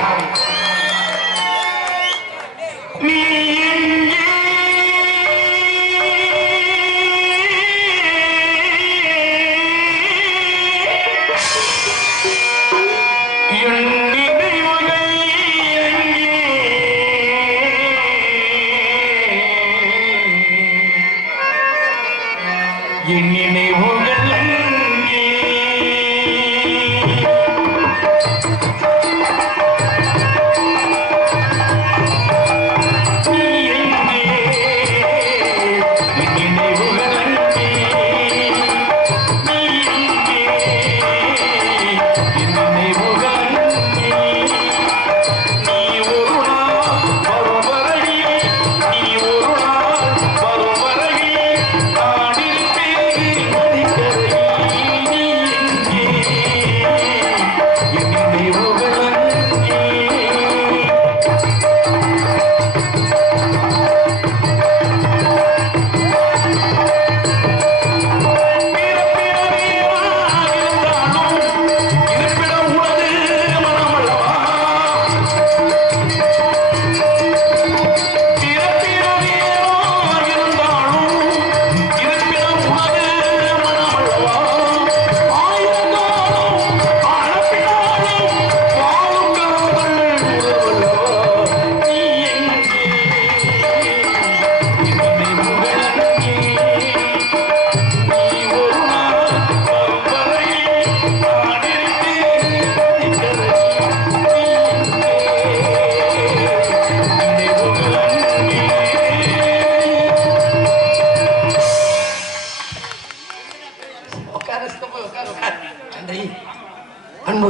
அன்பு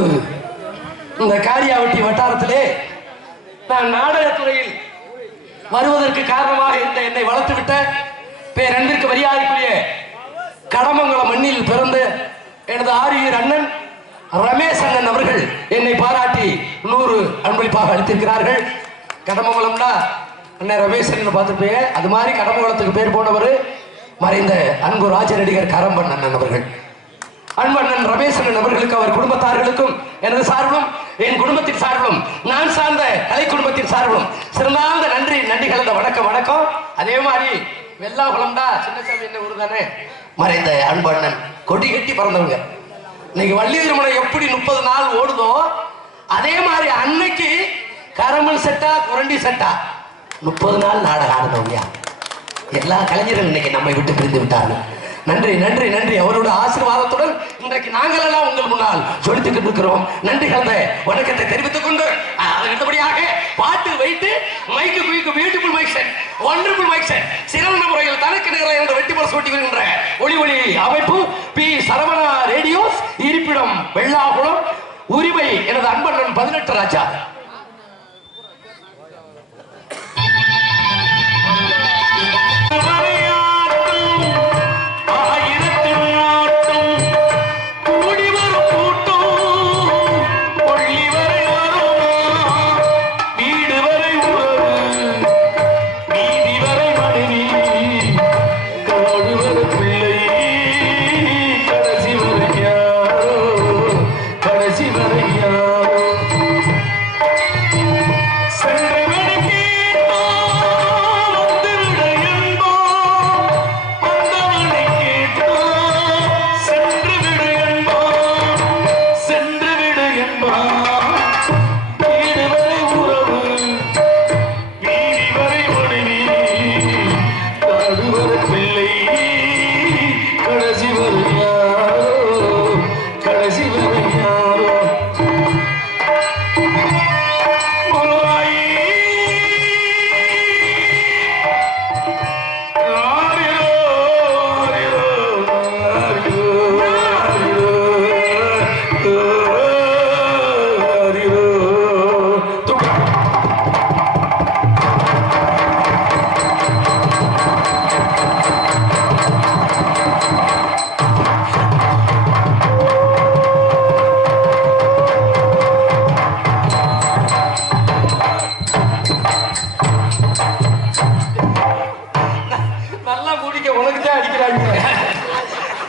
இந்த காரியாவட்டி வட்டாரத்திலே நான் நாடகத்துறையில் வருவதற்கு காரணமாக இருந்த என்னை வளர்த்துவிட்ட பேரன்பிற்கு மரியாதைக்குரிய கடமங்கலம் மண்ணில் பிறந்து எனது ஆரியர் அண்ணன் ரமேஷ் அண்ணன் அவர்கள் என்னை பாராட்டி 100 அன்பளிப்பாக அளித்திருக்கிறார்கள். கடமங்கலம்னா அண்ணன் ரமேஷ் அண்ணன் பார்த்துருப்பீங்க. அது மாதிரி கடமங்கலத்துக்கு பேர் போனவர் மறைந்த அன்பு ராஜநடிகர் கரம்பன் அண்ணன் அவர்கள். அன்பண்ணன் ரமேசன் அவர்களுக்கு அவர் குடும்பத்தார்களுக்கும் எனது சார்பிலும் என் குடும்பத்தின் சார்பிலும் நான் சார்ந்த கலை குடும்பத்தின் சார்பிலும் சிறந்தார்ந்த நன்றி கலந்த வணக்கம். அதே மாதிரி வெள்ளாகுளம்டா சின்னசாமி என்ன ஊர் தானே மறைந்த அன்பண்ணன் கொடி கட்டி பறந்தவங்க. இன்னைக்கு வள்ளி திருமணம் எப்படி 30 நாள் ஓடுதோ அதே மாதிரி அன்னைக்கு கரமல் செட்டா குரண்டி செட்டா 30 நாள் நாடகம் ஆடுனவங்க. எல்லா கலைஞர்கள் இன்னைக்கு நம்மை விட்டு பிரிந்து விட்டார்கள். நன்றி அவரோட ஆசீர்வாதத்துடன் இன்றைக்கு நாங்கள் எல்லாம் உங்கள் முன்னால் சொல்லித்துக்கிட்டு இருக்கிறோம். நன்றி கலந்த வணக்கத்தை தெரிவித்துக் கொண்டு அடுத்தபடியாக பாட்டு வைத்து mic quick beautiful mic set, wonderful mic set, சிறந்த முறையில் தனக்கு நேரம் என்ற வெட்டி போல் சூட்டி வருகின்ற ஒளி அமைப்பு பி சரவணா ரேடியோஸ், இருப்பிடம் வெள்ளாகுளம், உரிமை எனது அன்பண்ணன் 18 ராஜா.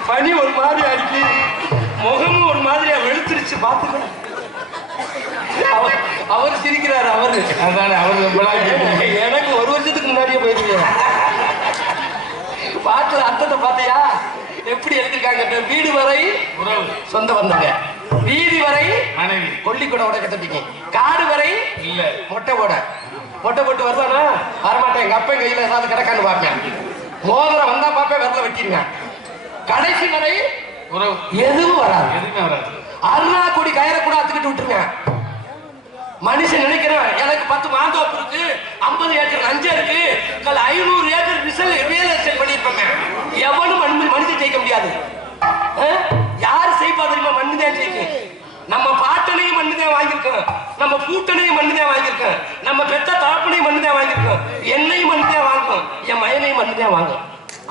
பனி ஒரு மாதிரி அடிக்கி முகமும் ஒரு மாதிரியா வெளுத்துருச்சு. பாத்துக்க அவர் சிரிக்கிறாரு. எனக்கு 1 வருஷத்துக்கு முன்னாடியே போயிருக்கீங்க. பாட்டுல அர்த்தத்தை பார்த்தியா எப்படி எழுதிருக்காங்க? வீடு வரை சொந்த வந்தங்க, வீதி வரை மனைவி, கொல்லிக்கூட உடக்க தப்பிங்க, காடு வரை இல்ல மொட்டை போட்டு வருவானா வரமாட்டேன். எங்க அப்பா கையில ஏதாவது கிடக்கான்னு பார்ப்பேன். மோதிரம் வந்தா பார்ப்பேன், விரல வெட்டிருங்க. கடைசி வரை எதுவும் வராது. அருணா கொடி கயிறை கூட அத்துக்கிட்டு விட்டுருங்க. மனுஷன் நினைக்கிறேன் எனக்கு 10 மாந்தோப்பு இருக்கு, 50 ஏக்கர் லஞ்சம் இருக்கு, 500 ஏக்கர் ரியல் எஸ்டேட் பண்ணிருப்பாங்க. எவனும் மனுஷன் ஜெயிக்க முடியாது. யாரு செய்ப்பா தெரியுமா? மண்ணுதான் ஜெயிக்கும். நம்ம பாட்டனையும் மண்ணுதான் வாங்கியிருக்கோம், நம்ம பூட்டனையும் மண்ணுதான் வாங்கியிருக்கோம், நம்ம பெத்த தாப்பனையும் மண்ணுதான் வாங்கியிருக்கோம், என்னையும் மண்ணுதான் வாங்கும், என் மயனையும் மண்ணுதான் வாங்கும்.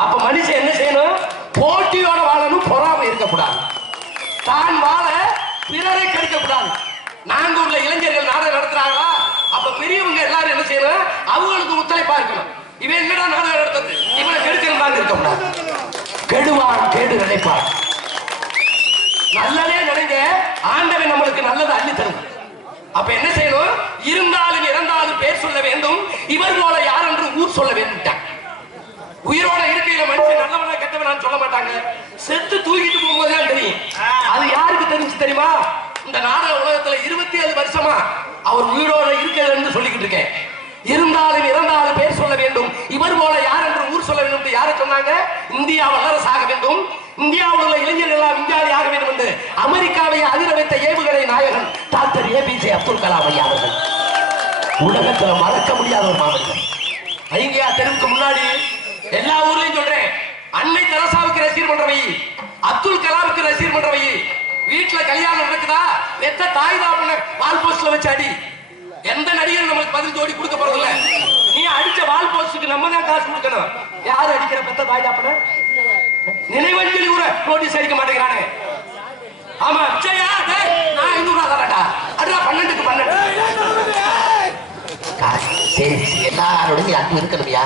அப்ப மனுஷன் என்ன செய்யணும்? போட்டியோட வாழணும், பொறாமை இருக்கக்கூடாது. தான் வாழ பிறரை கெடுக்க கூடாது. நாங்கூர்ல இளைஞர்கள் நாடகம் நடத்துறாங்களா, அப்ப பெரியவங்க எல்லாரும் என்ன செய்யணும்? அவங்களுக்கு ஒத்துழைப்பா இருக்கணும். இவன் என்னடா நாடகம் நடத்துறது, இவனை கெடுக்கிறாங்க இருக்க கூடாது. கெடுவான் கேடு நினைப்பான். நல்லதே நினைங்க, ஆண்டவன் நம்மளுக்கு நல்லது அள்ளி தரும். அப்ப என்ன செய்யணும்? இருந்தாலும் இறந்தாலும் பேர் சொல்ல வேண்டும், இவர் போல யார் என்று ஊர் சொல்ல வேண்டும். உயிரோட இருக்கையில மனுஷன் நல்லவனா கெட்டவனான்னு சொல்ல மாட்டாங்க. செத்து தூக்கிட்டு போகும்போதுதான் தெரியும். அது யாருக்கு தெரிஞ்சு தெரியுமா? இந்த நாடக உலகத்துல 27 வருஷமா அவர் உயிரோட இருக்கிறது சொல்லிக்கிட்டு இருக்கேன். இருந்தாலும் இறந்தாலும் பேர் சொல்ல வேண்டும், இவர் போல யார் என்று ஊர் சொல்ல வேண்டும். யாரை சொன்னாங்க? இந்தியா வல்லரசாக வேண்டும், இந்தியாவில் உள்ள இளைஞர்கள் விஞ்ஞானி ஆக வேண்டும் என்று அமெரிக்காவை அதிர வைத்த ஏவுகணை நாயகன் டாக்டர் APJ அப்துல் கலாம் ஐயா அவர்கள். உலகத்துல மறக்க முடியாத ஒரு மாமனிதர். ஐங்கயா தெருவுக்கு முன்னாடி எல்லா ஊர்லயும் சொல்றேன், அன்னை தெரசாவுக்கு ரசிகர் பண்றவை, அப்துல் கலாமுக்கு ரசிகர் பண்றவை. வீட்டுல கல்யாணம் நடக்குதா, எத்த தாய் தாப்பன வால் போஸ்ட்ல வச்சு அடி. எந்த நடிகரும் நமக்கு பதில் ஜோடி கொடுக்க போறது இல்ல. நீ அடிச்ச வால் போஸ்டுக்கு நம்ம தான் காசு கொடுக்கணும். யாரு அடிக்கிற பெத்த தாய் தாப்பன? நினைவஞ்சலி கூட நோட்டீஸ் அடிக்க மாட்டேங்கிறானே. ஆமா விஜயா நான் 500 தரடா அடா 12க்கு 12 சரி எல்லாரோடையும் அன்பு இருக்கணும்யா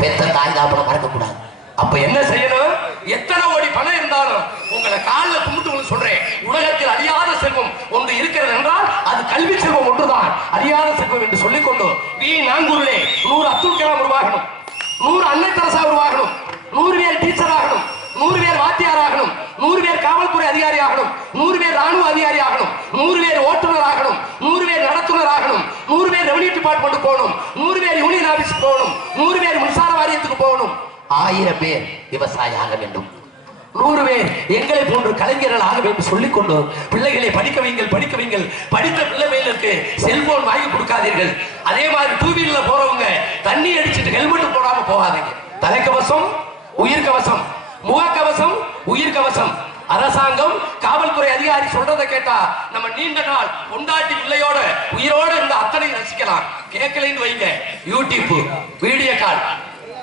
பெத்த தாய் தாப்பனை மறக்க கூடாது அப்ப என்ன செய்யணும் எத்தனை கோடி பணம் இருந்தாலும் உங்களை காலில் கும்பிட்டு உங்களுக்கு சொல்றேன் உலகத்தில் அழியாத செல்வம் ஒன்று இருக்கிறது என்றால் அது கல்வி செல்வம் ஒன்றுதான் அழியாத செல்வம் என்று சொல்லிக்கொண்டு வி நாங்கூரிலே 100 அப்துல் கலாம் உருவாகணும் 100 அன்னை தெரசா உருவாகணும் 100 பேர் டீச்சர் ஆகணும் 100 பேர் வாத்தியார் ஆகணும் 100 பேர் காவல்துறை அதிகாரி ஆகணும் 100 பேர் ராணுவ அதிகாரி ஆகணும் 100 பேர் ஓட்டுநர் ஆகணும் 100 பேர் நடத்துனர் ஆகணும் 100 பேர் ரெவன்யூ டிபார்ட்மெண்ட் போகணும் 100 பேர் யூனியன் ஆபீஸ் போகணும் 100 பேர் மின்சார வாரியத்துக்கு போகணும் 1000 பேர் விவசாயம் ஆக வேண்டும் 100 பேர் எங்களை போன்று கலைஞர்கள் ஆக வேண்டும் சொல்லிக்கொண்டு பிள்ளைகளை படிக்க வைங்கள் படித்த பிள்ளைகளுக்கு செல்போன் வாங்கி கொடுக்காதீர்கள் அதே மாதிரி டூ வீலர்ல போறவங்க தண்ணி அடிச்சுட்டு ஹெல்மெட் போடாம போகாதீங்க தலைக்கவசம் உயிர்கவசம் முகக்கவசம் உயிர்கவசம் அரசாங்கம் காவல்துறை அதிகாரி சொல்றதை கேட்டா நம்ம நீண்ட நாள் கொண்டாட்டி பிள்ளையோட உயிரோட இருந்த அத்தனை ரசிக்கலாம் கேட்கலன்னு வைங்க யூடியூப் வீடியோ கால்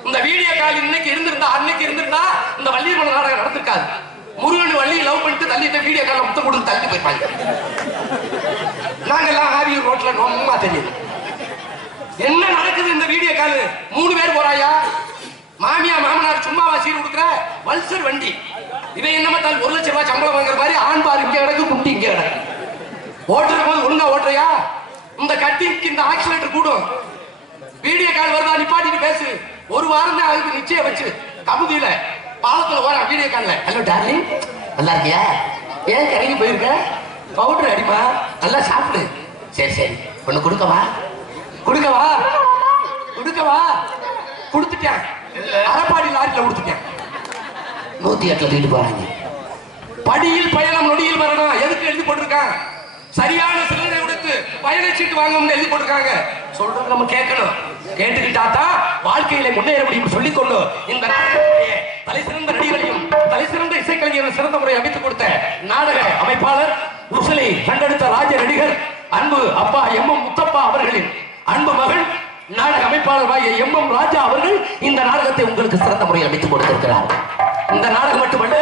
இந்த வீடியோ கால் இன்னைக்கு இருந்திருந்தா அன்னைக்கு இருந்திருந்தா இந்த வள்ளியம்மன் நாடகம் நடந்திருக்காது முருகன் வள்ளி லவ் பண்ணிட்டு தள்ளிட்ட வீடியோ கால முத்தம் கொடுத்து தள்ளி போயிருப்பாங்க நாங்கெல்லாம் ஆரியூர் ரோட்ல நோமா தெரியும் என்ன நடக்குது இந்த வீடியோ கால் 3 பேர் போறாயா மாமியா மாமனார் சும்மாவா சீர் கொடுக்குற வல்சர் வண்டி இவன் என்ன பார்த்தால் 1 லட்சம் ரூபாய் சம்பளம் வாங்குற மாதிரி ஆண் பார் இங்க கிடக்கு குட்டி இங்க கிடக்கு ஓட்டுற போது ஒழுங்கா ஓட்டுறியா இந்த கட்டிக்கு இந்த ஆக்சிலேட்டர் கூடும் வீடியோ கால் வருதா நிப்பாட்டிட்டு பேசு 1 வாரம் தான் அதுக்கு நிச்சயம் வச்சு கமுதியில பாலத்துல போற வீடியோ கால்ல ஹலோ டார்லிங் நல்லா இருக்கியா ஏன் கறங்கி போயிருக்க பவுடர் அடிமா நல்லா சாப்பிடு சரி ஒண்ணு கொடுக்கவா கொடுத்துட்டேன் அரப்பாடி லாரில கொடுத்துட்டேன் 108ல தூக்கிட்டு போறாங்க படியில் பயணம் நொடியில் மரணம் எதுக்கு எழுதி போட்டிருக்காங்க சரியான சில்லறை உடுத்து பயண சீட்டு வாங்கணும்னு எழுதி போட்டிருக்காங்க சொல்றது நம்ம கேட்கணும் கேட்டுக்கிட்டாதான் வாழ்க்கையில முன்னேற முடியும் சொல்லிக்கொண்டு இந்த நாடகத்திலேயே தலை சிறந்த நடிகரையும் தலை சிறந்த இசைக்கலைஞரும் சிறந்த முறை அமைத்துக் கொடுத்த நாடக அமைப்பாளர் உசலை கண்டெடுத்த ராஜ நடிகர் அன்பு அப்பா எம் முத்தப்பா அவர்களின் அன்பு மகள் நாடக அமைப்பாளர் எம் ராஜா அவர்கள் இந்த நாடகத்தை உங்களுக்கு சிறந்த முறையில் அமைத்துக் கொடுத்திருக்கிறார் இந்த நாடகம் மட்டுமல்ல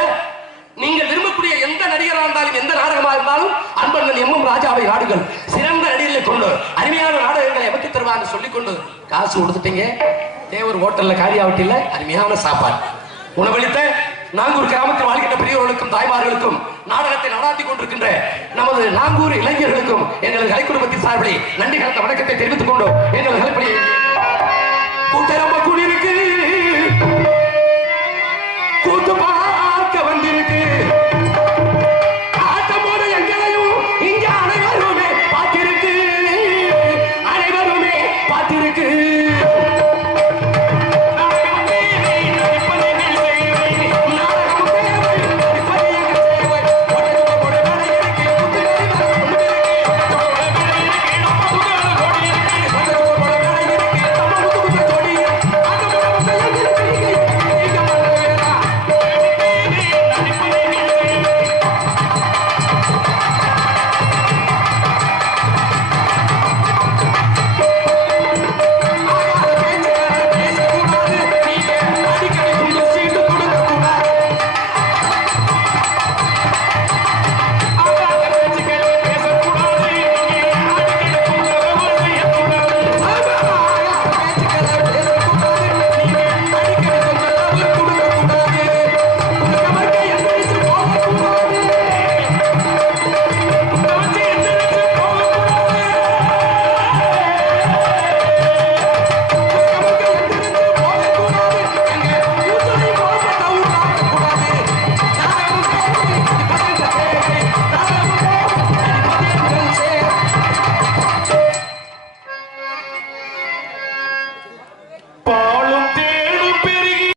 நீங்கள் விரும்பக்கூடிய எந்த நடிகராக இருந்தாலும் எந்த நாடகமாக இருந்தாலும் அன்பர்கள் எம் ராஜாவை நாடுகள் சிறந்த நடிகர்களை கொண்டு அருமையான நாடகங்களை அமைத்து தருவாங்க சொல்லிக்கொண்டு காசு கொடுத்துட்டீங்க தேவர் ஹோட்டல்ல காரியாவட்டில அருமையான சாப்பாடு உணவளித்த நாங்கூர் கிராமத்தில் வாழ்கின்ற பெரியவர்களுக்கும் தாய்மார்களுக்கும் நாடகத்தை நடாத்தி கொண்டிருக்கின்ற நமது நாங்கூர் இளைஞர்களுக்கும் எங்களது கலை குடும்பத்தின் சார்பில் நன்றி கலந்த வணக்கத்தை தெரிவித்துக் கொண்டு எங்களது கலைப்பணி கூட்டரம்ப குடியிருக்கு